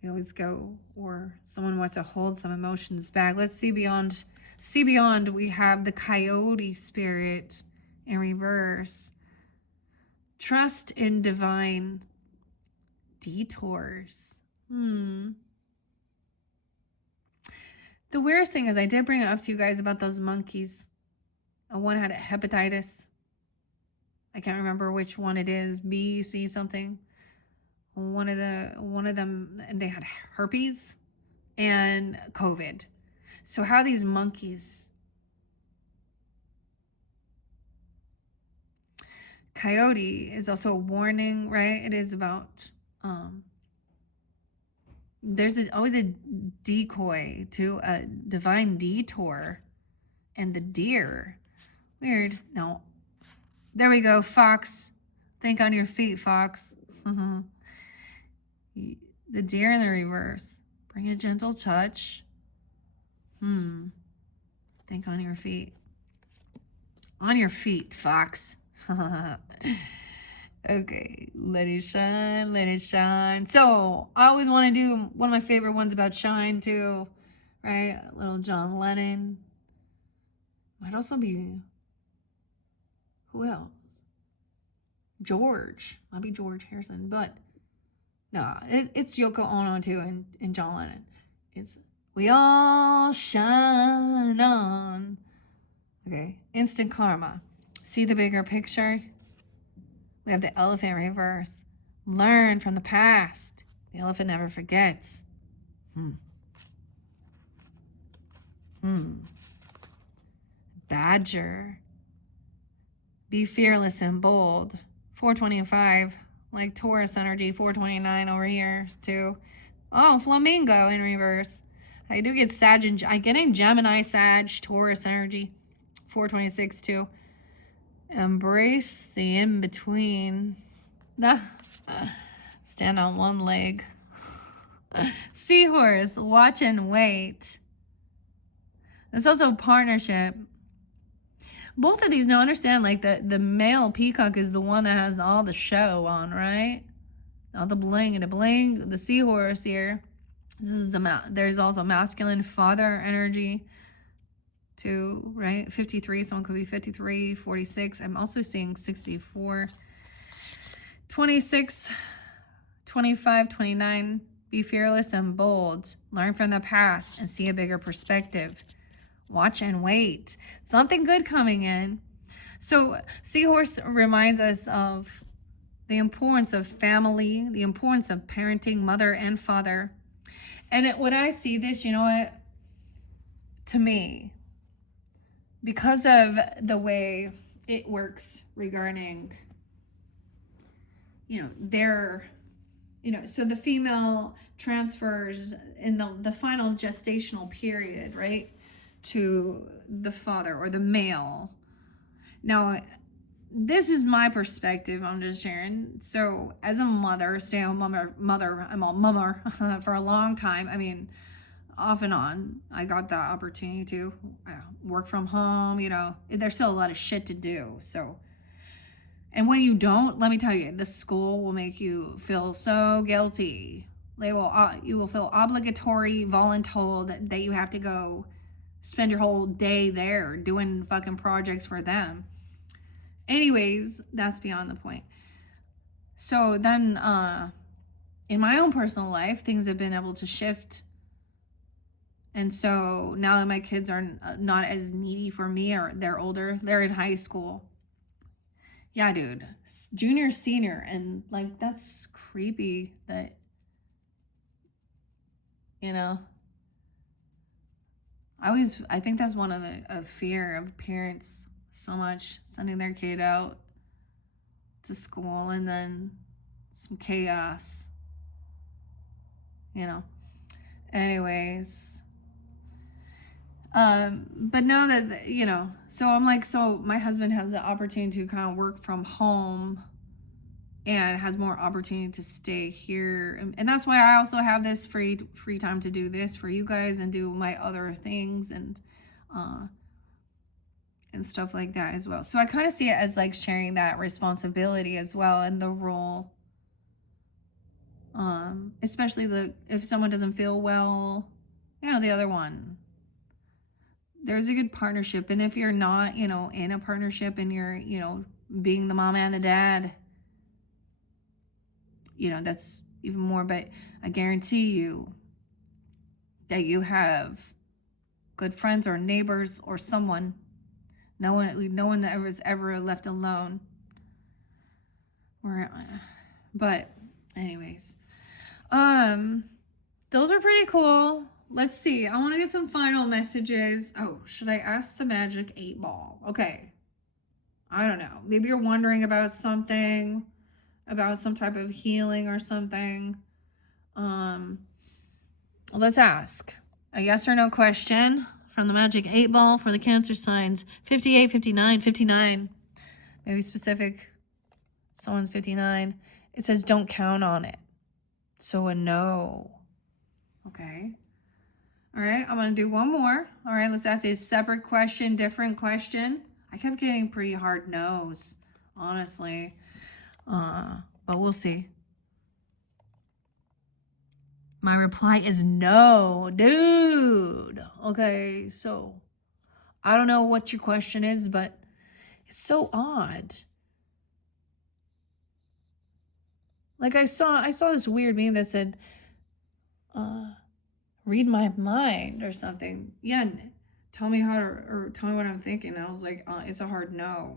We always go, or someone wants to hold some emotions back. Let's see beyond. See beyond. We have the coyote spirit in reverse. Trust in divine detours. The weirdest thing is I did bring it up to you guys about those monkeys. One had hepatitis. I can't remember which one it is. B, C something. One of them, and they had herpes and COVID. So how these monkeys. Coyote is also a warning, right? It is about there's always a decoy to a divine detour. And the deer. Weird. No. There we go. Fox. Think on your feet, fox. The deer in the reverse. Bring a gentle touch. Think on your feet. On your feet, fox. Okay, let it shine, let it shine. So I always want to do one of my favorite ones about shine too, right? Little John Lennon. Might also be, who else? George. Might be George Harrison, but no, it's Yoko Ono too and John Lennon. It's we all shine on. Okay, instant karma. See the bigger picture? We have the elephant reverse. Learn from the past. The elephant never forgets. Badger. Be fearless and bold. 425. Like Taurus energy. 429 over here too. Oh, flamingo in reverse. I do get Sag and I get in Gemini, Sag, Taurus energy. 426 too. Embrace the in-between. Stand on one leg. Seahorse, watch and wait. There's also partnership. Both of these, now understand, like the male peacock is the one that has all the show on, right? All the bling and the bling. The seahorse here, this is there's also masculine father energy too, right? 53, someone could be 53, 46. I'm also seeing 64, 26, 25, 29. Be fearless and bold. Learn from the past and see a bigger perspective. Watch and wait. Something good coming in. So Seahorse reminds us of the importance of family, the importance of parenting, mother and father. And when I see this, you know what? To me, because of the way it works regarding, so the female transfers in the final gestational period, right, to the father or the male. Now, this is my perspective, I'm just sharing. So as a mother, stay-at-home mother, I'm a mummer for a long time. I mean, off and on, I got that opportunity to work from home, there's still a lot of shit to do. So, and when you don't, let me tell you, the school will make you feel so guilty. You will feel obligatory, voluntold that you have to go spend your whole day there doing fucking projects for them. Anyways, that's beyond the point. So then, in my own personal life, things have been able to shift. And so now that my kids are not as needy for me, or they're older, they're in high school. Yeah, dude, junior, senior, and like that's creepy that, I think that's one of the fear of parents so much, sending their kid out to school and then some chaos, anyways. But now that, so I'm like, so my husband has the opportunity to kind of work from home and has more opportunity to stay here. And that's why I also have this free time to do this for you guys and do my other things and stuff like that as well. So I kind of see it as like sharing that responsibility as well, and the role, especially if someone doesn't feel well, the other one, there's a good partnership. And if you're not, in a partnership and you're, being the mom and the dad, that's even more. But I guarantee you that you have good friends or neighbors or someone, no one that was ever left alone. But anyways, those are pretty cool. Let's see. I want to get some final messages. Oh, should I ask the Magic 8 Ball? Okay. I don't know. Maybe you're wondering about something, about some type of healing or something. Let's ask a yes or no question from the Magic 8 Ball for the Cancer signs. 58, 59, 59. Maybe specific. Someone's 59. It says don't count on it. So a no. Okay. All right, I'm going to do one more. All right, let's ask a separate question, different question. I kept getting pretty hard no's, honestly. But we'll see. My reply is no, dude. Okay, so I don't know what your question is, but it's so odd. Like I saw this weird meme that said, read my mind or something. Yeah, tell me how to, or tell me what I'm thinking. And I was like, it's a hard no.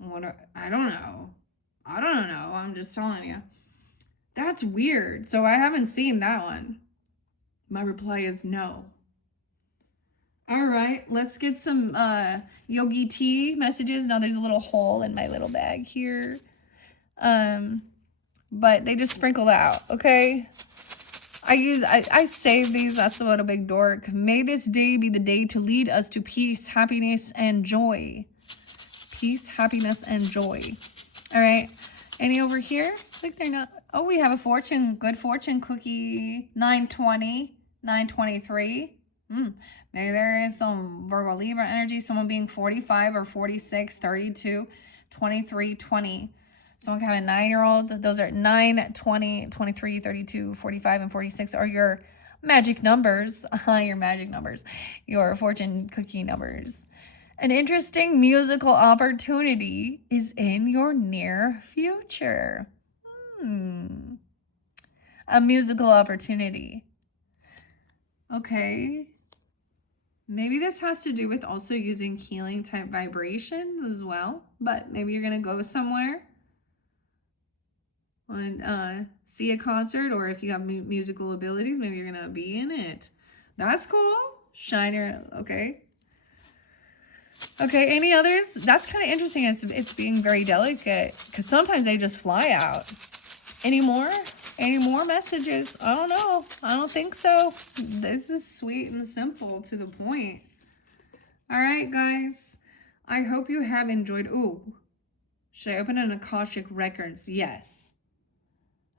I don't know. I don't know. I'm just telling you. That's weird. So I haven't seen that one. My reply is no. All right, let's get some Yogi Tea messages. Now there's a little hole in my little bag here. But they just sprinkled out, okay? I save these. That's what a big dork. May this day be the day to lead us to peace, happiness, and joy. Peace, happiness, and joy. All right. Any over here? Like they're not. Oh, we have a fortune, good fortune cookie. 920, 923. Maybe there is some Virgo Libra energy. Someone being 45 or 46, 32, 23, 20. Someone can have a 9-year-old. Those are 9, 20, 23, 32, 45, and 46 are your magic numbers. Your magic numbers. Your fortune cookie numbers. An interesting musical opportunity is in your near future. A musical opportunity. Okay. Maybe this has to do with also using healing type vibrations as well. But maybe you're going to go somewhere and see a concert, or if you have musical abilities, maybe you're going to be in it. That's cool. Shiner. Okay. Okay, any others? That's kind of interesting. It's being very delicate because sometimes they just fly out. Any more? Any more messages? I don't know. I don't think so. This is sweet and simple to the point. All right, guys. I hope you have enjoyed. Ooh, should I open an Akashic Records? Yes.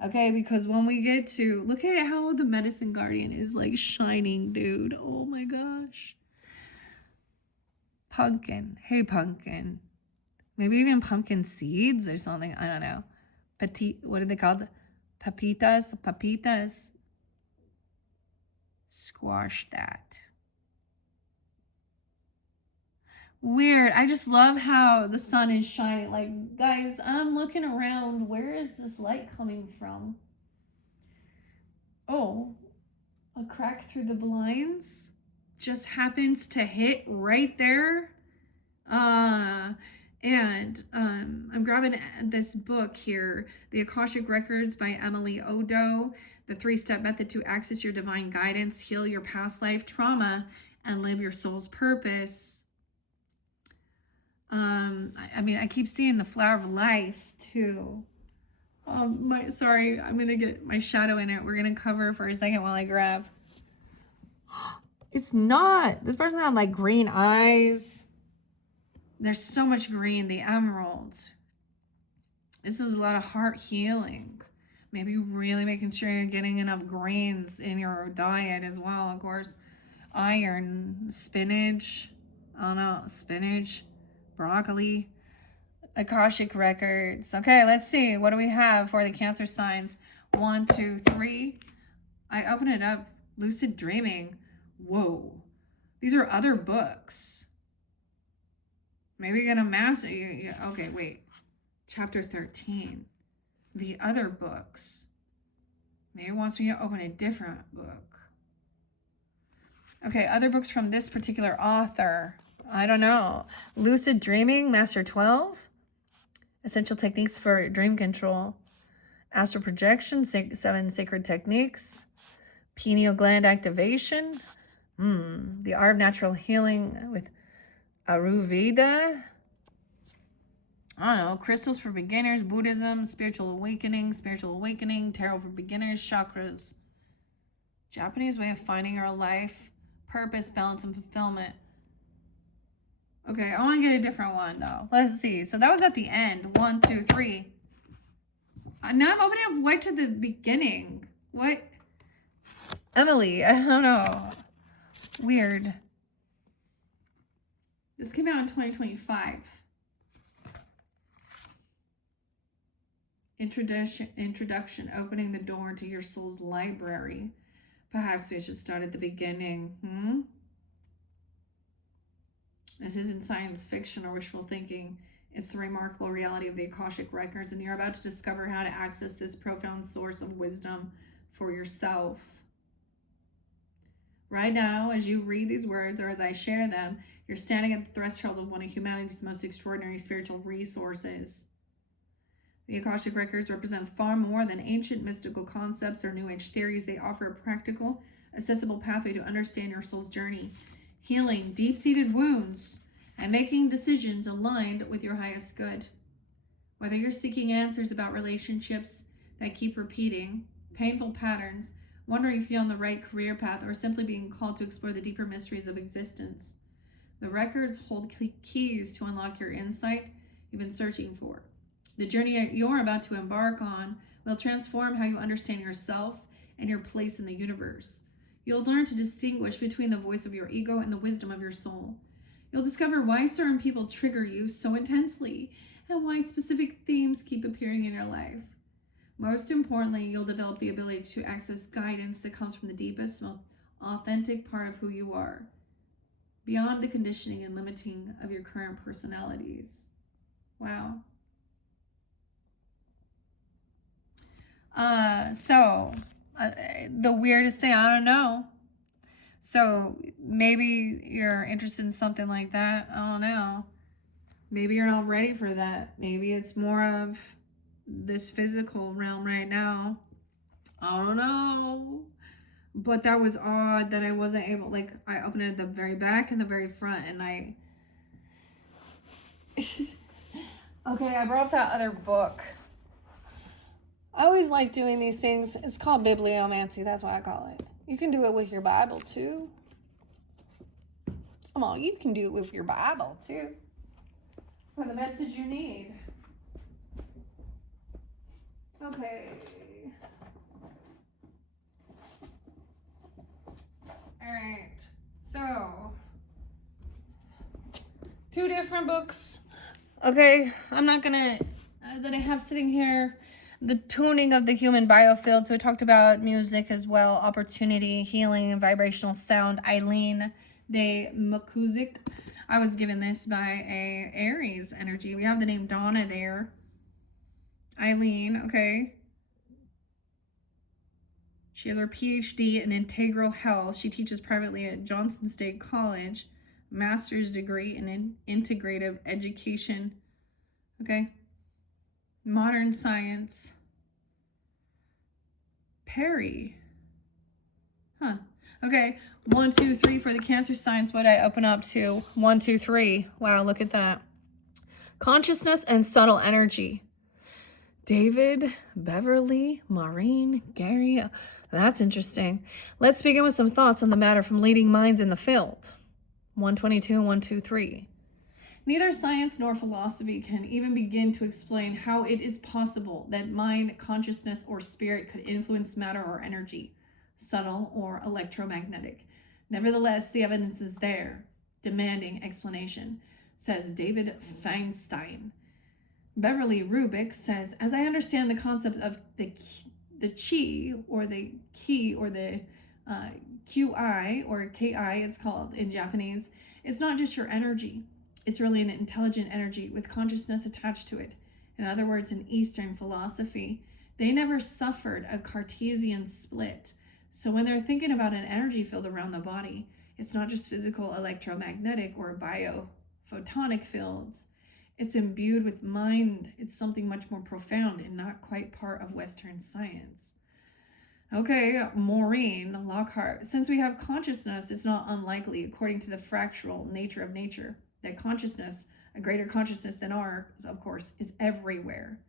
Okay, because when we get to, look at how the Medicine Guardian is like shining, dude. Oh my gosh. Pumpkin. Hey, pumpkin. Maybe even pumpkin seeds or something. I don't know. What are they called? Papitas. Squash that. Weird. I just love how the sun is shining. Like, guys, I'm looking around. Where is this light coming from? Oh, a crack through the blinds just happens to hit right there. I'm grabbing this book here, The Akashic Records by Emily Odo, the 3-step method to access your divine guidance, heal your past life trauma, and live your soul's purpose. I mean, I keep seeing the flower of life too. Sorry, I'm gonna get my shadow in it. We're gonna cover for a second while I grab. It's not. This person had like green eyes. There's so much green, the emerald. This is a lot of heart healing. Maybe really making sure you're getting enough greens in your diet as well, of course. Iron, spinach, I don't know, spinach, broccoli, Akashic Records. Okay, let's see. What do we have for the Cancer signs? 1, 2, 3. I open it up. Lucid dreaming. Whoa. These are other books. Maybe you're going to master. Okay, wait. Chapter 13. The other books. Maybe it wants me to open a different book. Okay, other books from this particular author. I don't know. Lucid Dreaming, Master 12. Essential Techniques for Dream Control. Astral Projection, 7 Sacred Techniques. Pineal Gland Activation. The Art of Natural Healing with Ayurveda. I don't know. Crystals for Beginners. Buddhism. Spiritual Awakening. Tarot for Beginners. Chakras. Japanese way of finding our life. Purpose, balance, and fulfillment. Okay, I want to get a different one, though. Let's see. So that was at the end. 1, 2, 3. Now I'm opening up right to the beginning. What? Emily, I don't know. Weird. This came out in 2025. Introduction, opening the door to your soul's library. Perhaps we should start at the beginning. This isn't science fiction or wishful thinking. It's the remarkable reality of the Akashic Records, and you're about to discover how to access this profound source of wisdom for yourself. Right now, as you read these words or as I share them, you're standing at the threshold of one of humanity's most extraordinary spiritual resources. The Akashic Records represent far more than ancient mystical concepts or New Age theories. They offer a practical, accessible pathway to understand your soul's journey, healing deep-seated wounds, and making decisions aligned with your highest good. Whether you're seeking answers about relationships that keep repeating, painful patterns, wondering if you're on the right career path, or simply being called to explore the deeper mysteries of existence, the records hold keys to unlock your insight you've been searching for. The journey you're about to embark on will transform how you understand yourself and your place in the universe. You'll learn to distinguish between the voice of your ego and the wisdom of your soul. You'll discover why certain people trigger you so intensely and why specific themes keep appearing in your life. Most importantly, you'll develop the ability to access guidance that comes from the deepest, most authentic part of who you are, beyond the conditioning and limiting of your current personalities. Wow. The weirdest thing, I don't know. So maybe you're interested in something like that. I don't know. Maybe you're not ready for that. Maybe it's more of this physical realm right now. I don't know. But that was odd that I wasn't able, like, I opened it at the very back and the very front, and I... Okay, I brought up that other book. I always like doing these things. It's called bibliomancy. That's what I call it. You can do it with your Bible, too. Come on, you can do it with your Bible, too. For the message you need. Okay. Alright. So, 2 different books. Okay, I'm not gonna... that I have sitting here... The tuning of the human biofield. So we talked about music as well, opportunity, healing, and vibrational sound. Eileen de Makuzik. I was given this by a Aries energy. We have the name Donna there. Eileen, okay. She has her PhD in integral health. She teaches privately at Johnson State College. Master's degree in integrative education. Okay. Modern science. Perry. Huh. Okay. 1, 2, 3 for the Cancer signs. What I open up to? 1, 2, 3. Wow, look at that. Consciousness and subtle energy. David, Beverly, Maureen, Gary. That's interesting. Let's begin with some thoughts on the matter from leading minds in the field. 122 and 123. Neither science nor philosophy can even begin to explain how it is possible that mind, consciousness, or spirit could influence matter or energy, subtle or electromagnetic. Nevertheless, the evidence is there, demanding explanation, says David Feinstein. Beverly Rubik says, as I understand the concept of the chi, or the ki, or the qi, or ki, it's called in Japanese, it's not just your energy. It's really an intelligent energy with consciousness attached to it. In other words, in Eastern philosophy, they never suffered a Cartesian split. So when they're thinking about an energy field around the body, it's not just physical, electromagnetic, or biophotonic fields. It's imbued with mind. It's something much more profound and not quite part of Western science. Okay, Maureen Lockhart. Since we have consciousness, it's not unlikely, according to the fractal nature of nature, that consciousness, a greater consciousness than ours, of course, is everywhere.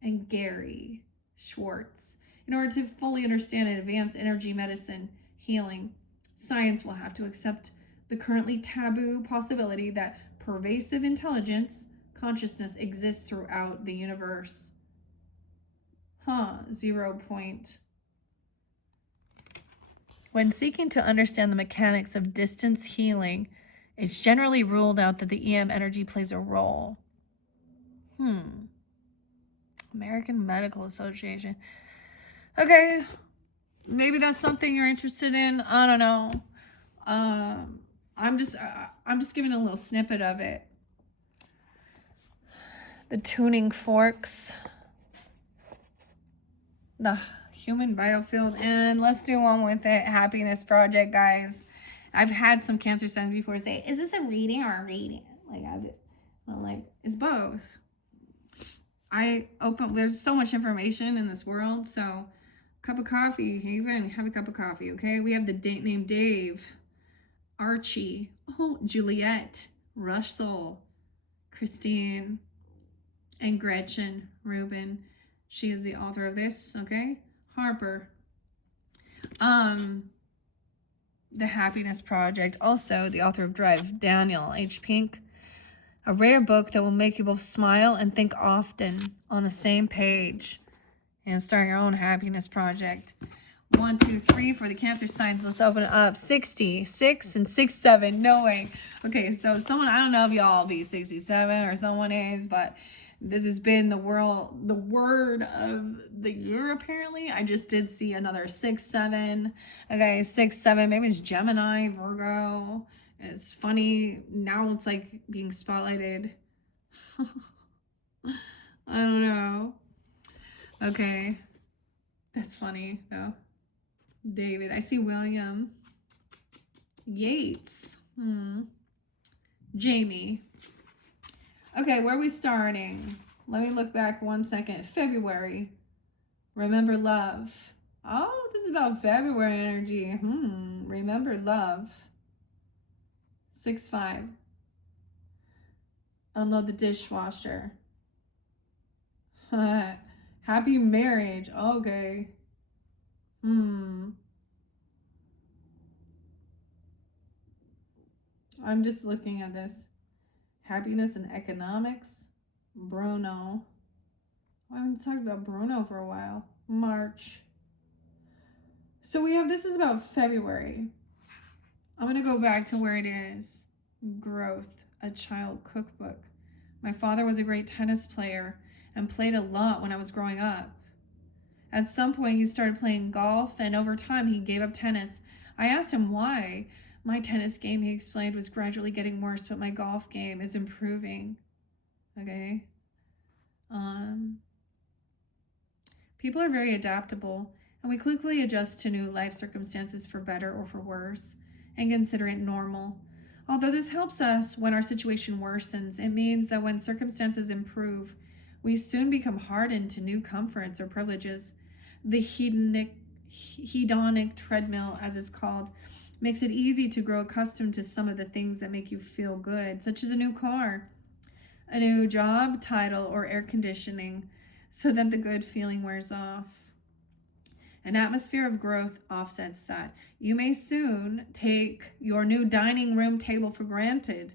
And Gary Schwartz. In order to fully understand and advance energy medicine healing, science will have to accept the currently taboo possibility that pervasive intelligence, consciousness, exists throughout the universe. 0 point. When seeking to understand the mechanics of distance healing, it's generally ruled out that the EM energy plays a role. American Medical Association. Okay, maybe that's something you're interested in. I don't know. I'm just giving a little snippet of it. The tuning forks. The human biofield, and let's do one with it. Happiness Project, guys. I've had some Cancer signs before say, is this a reading or a reading? Like, I'm like, it's both. There's so much information in this world, so cup of coffee, Haven, have a cup of coffee, okay? We have the name Dave, Archie, Juliet, Russell, Christine, and Gretchen Rubin. She is the author of this, okay? Harper. The Happiness Project, also the author of Drive, Daniel H. Pink. A rare book that will make you both smile and think often on the same page and start your own happiness project. 1, 2, 3 for the Cancer signs. Let's open it up. 66 and 67. No way. Okay, so someone, I don't know if y'all be 67 or someone is, but this has been the word of the year, apparently. I just did see another 6, 7. Okay, 6, 7. Maybe it's Gemini, Virgo. It's funny. Now it's like being spotlighted. I don't know. Okay. That's funny, though. David. I see William. Yates. Jamie. Okay, where are we starting? Let me look back 1 second. February. Remember love. Oh, this is about February energy. Remember love. 6, 5. Unload the dishwasher. Happy marriage. Okay. I'm just looking at this. Happiness and economics. Bruno. I haven't talked about Bruno for a while. March. So we have, this is about February. I'm going to go back to where it is. Growth, a child cookbook. My father was a great tennis player and played a lot when I was growing up. At some point, he started playing golf, and over time, he gave up tennis. I asked him why. My tennis game, he explained, was gradually getting worse, but my golf game is improving. Okay. People are very adaptable, and we quickly adjust to new life circumstances for better or for worse, and consider it normal. Although this helps us when our situation worsens, it means that when circumstances improve, we soon become hardened to new comforts or privileges. The hedonic treadmill, as it's called, makes it easy to grow accustomed to some of the things that make you feel good, such as a new car, a new job title, or air conditioning, so that the good feeling wears off. An atmosphere of growth offsets that. You may soon take your new dining room table for granted,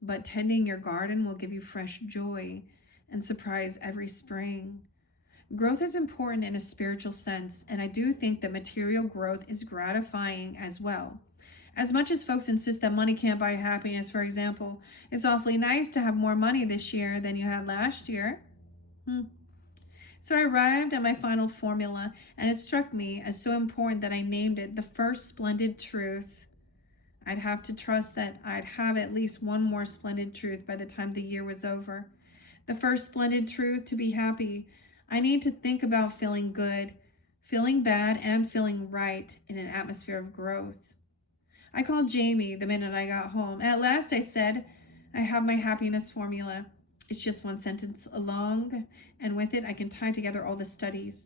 but tending your garden will give you fresh joy and surprise every spring. Growth is important in a spiritual sense, and I do think that material growth is gratifying as well. As much as folks insist that money can't buy happiness, for example, it's awfully nice to have more money this year than you had last year. So I arrived at my final formula, and it struck me as so important that I named it the first splendid truth. I'd have to trust that I'd have at least one more splendid truth by the time the year was over. The first splendid truth: to be happy, I need to think about feeling good, feeling bad, and feeling right in an atmosphere of growth. I called Jamie the minute I got home. At last, I said, I have my happiness formula. It's just one sentence long, and with it, I can tie together all the studies,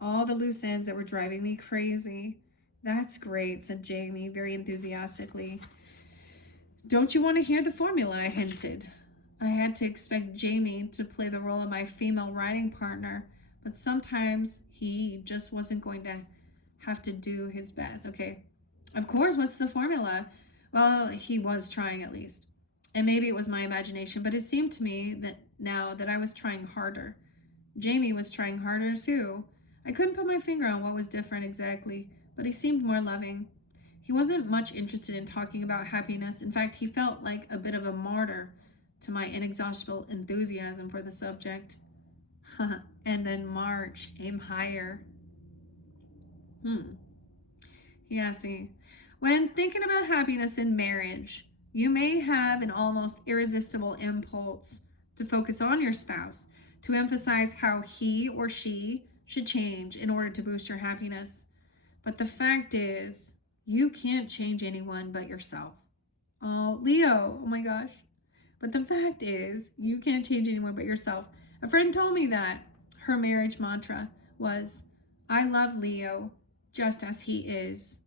all the loose ends that were driving me crazy. That's great, said Jamie very enthusiastically. Don't you want to hear the formula? I hinted. I had to expect Jamie to play the role of my female writing partner, but sometimes he just wasn't going to have to do his best. Okay, of course, what's the formula? Well, he was trying at least. And maybe it was my imagination, but it seemed to me that now that I was trying harder. Jamie was trying harder too. I couldn't put my finger on what was different exactly, but he seemed more loving. He wasn't much interested in talking about happiness. In fact, he felt like a bit of a martyr to my inexhaustible enthusiasm for the subject. And then March, aim higher. He asked me, when thinking about happiness in marriage, you may have an almost irresistible impulse to focus on your spouse, to emphasize how he or she should change in order to boost your happiness. But the fact is, You can't change anyone but yourself. Oh, Leo, oh my gosh. But the fact is, you can't change anyone but yourself. A friend told me that her marriage mantra was, I love Leo just as he is.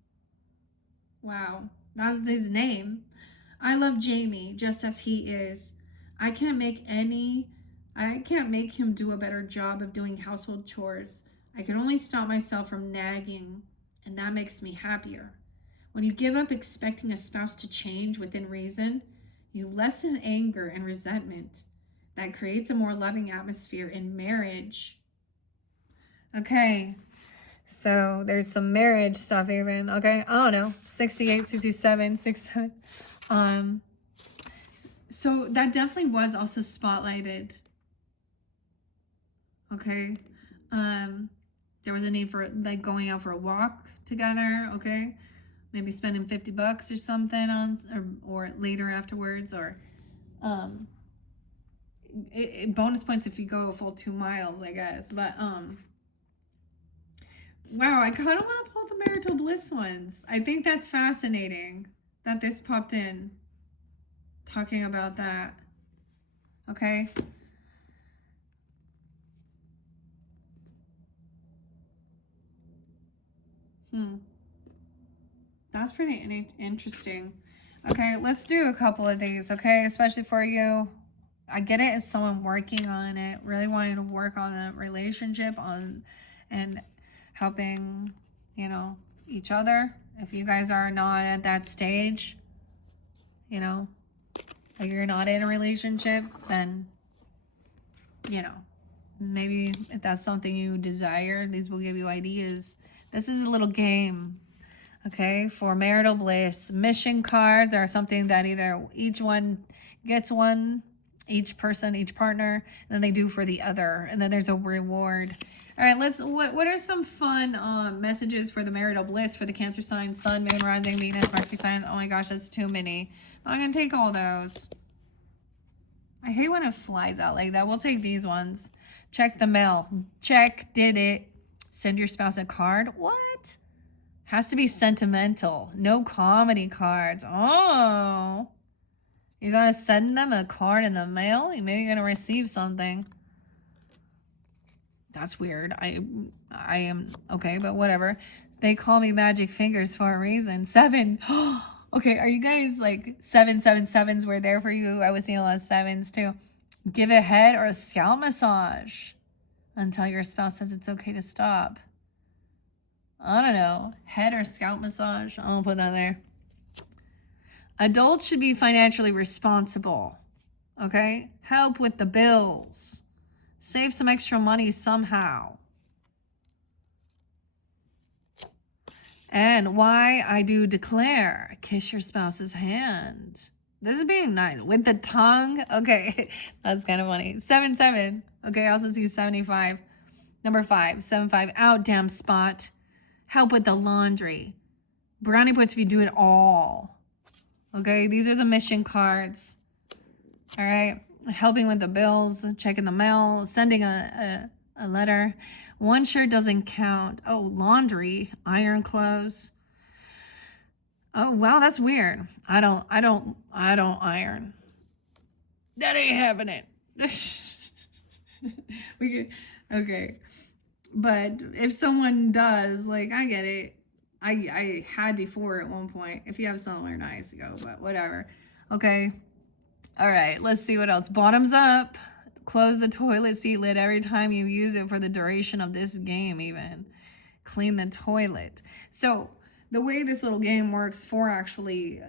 Wow, that's his name. I love Jamie just as he is. I can't make any I can't make him do a better job of doing household chores. I can only stop myself from nagging, and that makes me happier. When you give up expecting a spouse to change within reason, you lessen anger and resentment. That creates a more loving atmosphere in marriage. Okay. So there's some marriage stuff even. Okay. I don't know. 68, 67, 67. So that definitely was also spotlighted. Okay. There was a need for like going out for a walk together. Okay. Maybe spending $50 or something on, or later afterwards, or bonus points if you go a full 2 miles, I guess. But wow, I kind of want to pull the marital bliss ones. I think that's fascinating that this popped in talking about that. Okay. That's pretty interesting. Okay, let's do a couple of these, okay? Especially for you. I get it as someone working on it, really wanting to work on the relationship on and helping, you know, each other. If you guys are not at that stage, you know, or you're not in a relationship, then, you know, maybe if that's something you desire, these will give you ideas. This is a little game, okay, for marital bliss. Mission cards are something that either each one gets one, each person, each partner, and then they do for the other, and then there's a reward. All right, what are some fun messages for the marital bliss for the Cancer sign, Sun, Moon, Rising, Venus, Mercury sign? Oh my gosh, that's too many. I'm gonna take all those. I hate when it flies out like that. We'll take these ones. Check the mail. Check, did it. Send your spouse a card. What? Has to be sentimental. No comedy cards. Oh. You're going to send them a card in the mail? Maybe you're going to receive something. That's weird. I am okay, but whatever. They call me Magic Fingers for a reason. 7. Okay, are you guys like 777s were there for you? I was seeing a lot of 7s too. Give a head or a scalp massage until your spouse says it's okay to stop. I don't know. Head or scalp massage. I'll put that there. Adults should be financially responsible. Okay? Help with the bills. Save some extra money somehow. And why I do declare, kiss your spouse's hand. This is being nice. With the tongue. Okay. That's kind of funny. 7-7. Okay, I also see 75. Number 5. 7-5. Out, damn spot. Help with the laundry. Brownie points if you do it all. Okay, these are the mission cards. All right. Helping with the bills, checking the mail, sending a letter. One shirt doesn't count. Oh, laundry, iron clothes. Oh, wow, that's weird. I don't iron. That ain't happening. Okay. But if someone does, like, I get it. I had before at one point. If you have somewhere nice to go, but whatever. Okay. All right, let's see what else. Bottoms up. Close the toilet seat lid every time you use it for the duration of this game, even. Clean the toilet. So the way this little game works for actually,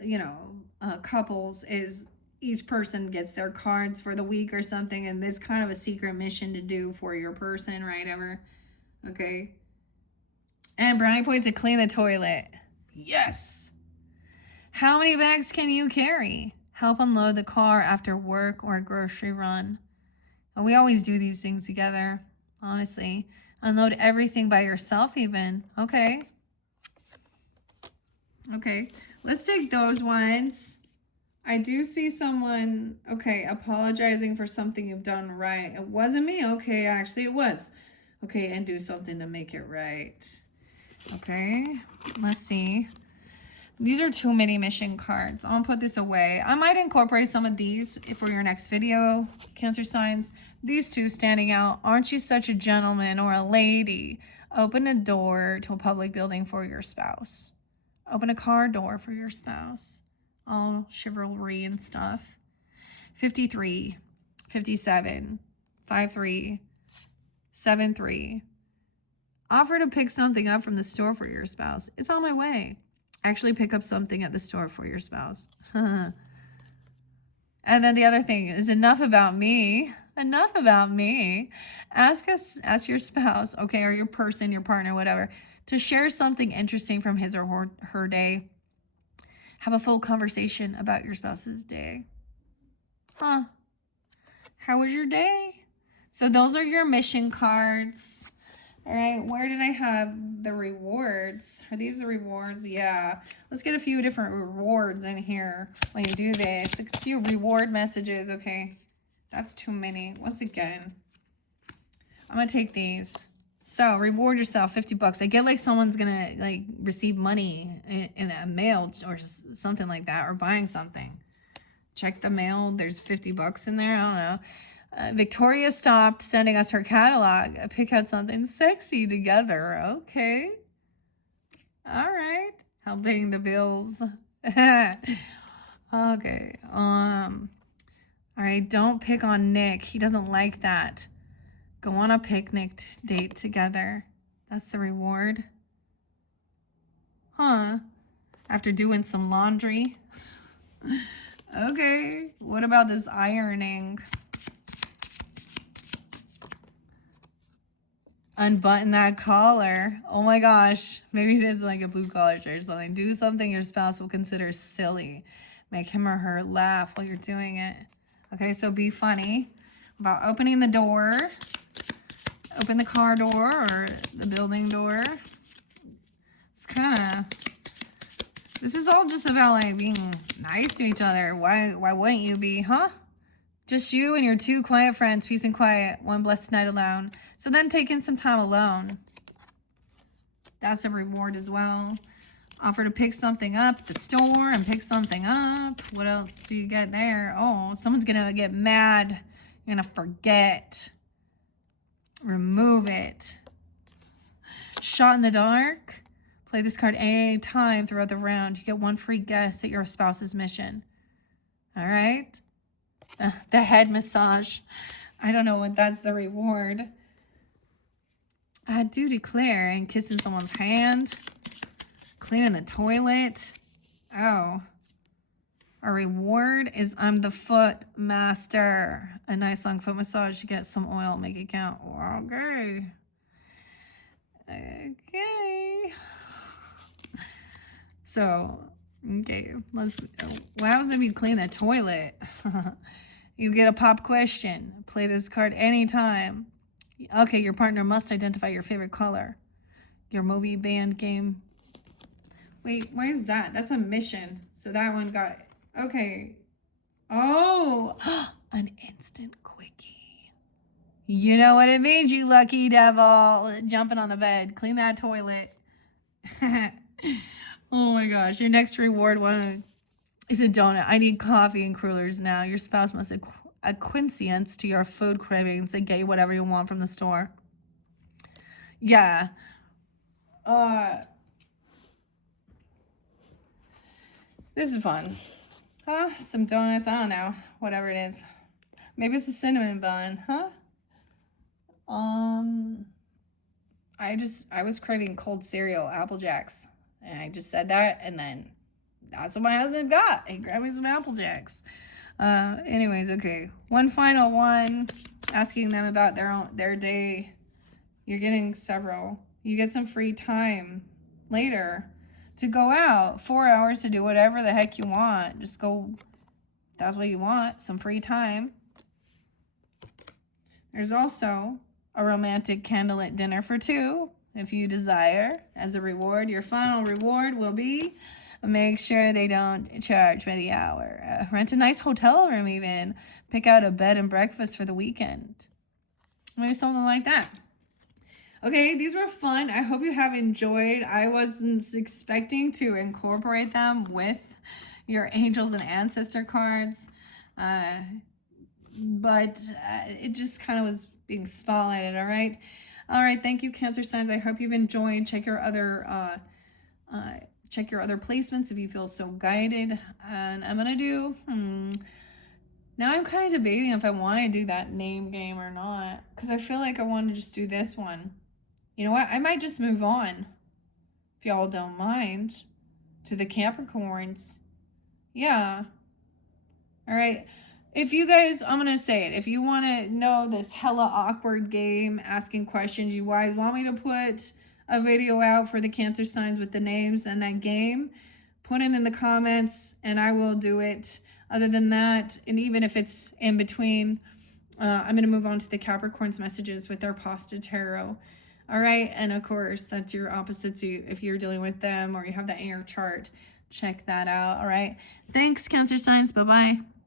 couples is each person gets their cards for the week or something, and it's kind of a secret mission to do for your person, right? Okay. And brownie points to clean the toilet. Yes. How many bags can you carry? Help unload the car after work or a grocery run. And we always do these things together, honestly. Unload everything by yourself even. Okay. Okay, let's take those ones. I do see someone, okay, apologizing for something you've done right. It wasn't me. Okay, actually it was. Okay, and do something to make it right. Okay, let's see. These are too many mission cards. I'm gonna put this away. I might incorporate some of these for your next video, Cancer signs. These two standing out. Aren't you such a gentleman or a lady? Open a door to a public building for your spouse. Open a car door for your spouse. All chivalry and stuff. 53, 57, 53, 73. Offer to pick something up from the store for your spouse. It's on my way. Actually pick up something at the store for your spouse. And then the other thing is enough about me. Enough about me. Ask your spouse, okay, or your person, your partner, whatever, to share something interesting from his or her day. Have a full conversation about your spouse's day. Huh. How was your day? So those are your mission cards. All right, where did I have the rewards? Are these the rewards? Yeah. Let's get a few different rewards in here when you do this. A few reward messages. Okay, that's too many. Once again, I'm going to take these. So reward yourself, 50 bucks. I get like someone's going to like receive money in a mail or something like that, or buying something. Check the mail. There's 50 bucks in there. I don't know. Victoria stopped sending us her catalog. Pick out something sexy together. Okay. All right. Helping the bills. Okay. All right. Don't pick on Nick. He doesn't like that. Go on a picnic date together. That's the reward. Huh. After doing some laundry. Okay. What about this ironing? Unbutton that collar. Oh my gosh. Maybe it is like a blue collar shirt or something. Do something your spouse will consider silly. Make him or her laugh while you're doing it. Okay, so be funny about opening the door. Open the car door or the building door. It's kind of... This is all just about like being nice to each other. Why wouldn't you be, huh? Just you and your two quiet friends, peace and quiet, one blessed night alone. So then taking some time alone. That's a reward as well. Offer to pick something up at the store and pick something up. What else do you get there? Oh, someone's going to get mad. You're going to forget. Remove it. Shot in the dark. Play this card any time throughout the round. You get one free guess at your spouse's mission. All right. The head massage. I don't know what that's the reward. I do declare and kissing someone's hand. Cleaning the toilet. Oh. A reward is I'm the foot master. A nice long foot massage to get some oil. Make it count. Okay. Okay. So, okay. What happens if you clean the toilet? You get a pop question. Play this card anytime. Okay, your partner must identify your favorite color. Your movie, band, game. Wait, why is that? That's a mission. So that one got... Okay. Oh! An instant quickie. You know what it means, you lucky devil. Jumping on the bed. Clean that toilet. Oh my gosh. Your next reward is a donut. I need coffee and crullers now. Your spouse must acquiesce to your food cravings and get you whatever you want from the store. Yeah. This is fun. Some donuts. I don't know. Whatever it is. Maybe it's a cinnamon bun. Huh? I was craving cold cereal, Apple Jacks. And I just said that, and then that's what my husband got. He grabbed me some Apple Jacks. Anyways, okay. One final one. Asking them about their day. You're getting several. You get some free time later to go out. 4 hours to do whatever the heck you want. Just go. That's what you want. Some free time. There's also a romantic candlelit dinner for two, if you desire. As a reward, your final reward will be make sure they don't charge by the hour. Rent a nice hotel room even. Pick out a bed and breakfast for the weekend. Maybe something like that. Okay, these were fun. I hope you have enjoyed. I wasn't expecting to incorporate them with your angels and ancestor cards, uh, but it just kind of was being spotlighted. All right. Thank you, Cancer signs. I hope you've enjoyed. Check your other placements if you feel so guided. And I'm gonna do. Now I'm kind of debating if I want to do that name game or not, because I feel like I want to just do this one. You know what? I might just move on, if y'all don't mind, to the Capricorns. Yeah. All right. If you guys, I'm going to say it. If you want to know this hella awkward game, asking questions, you guys want me to put a video out for the Cancer signs with the names and that game, put it in the comments and I will do it. Other than that, and even if it's in between, I'm going to move on to the Capricorns messages with their pasta tarot. All right. And of course, that's your opposites. If you're dealing with them or you have that in your chart, check that out. All right. Thanks, Cancer signs. Bye-bye.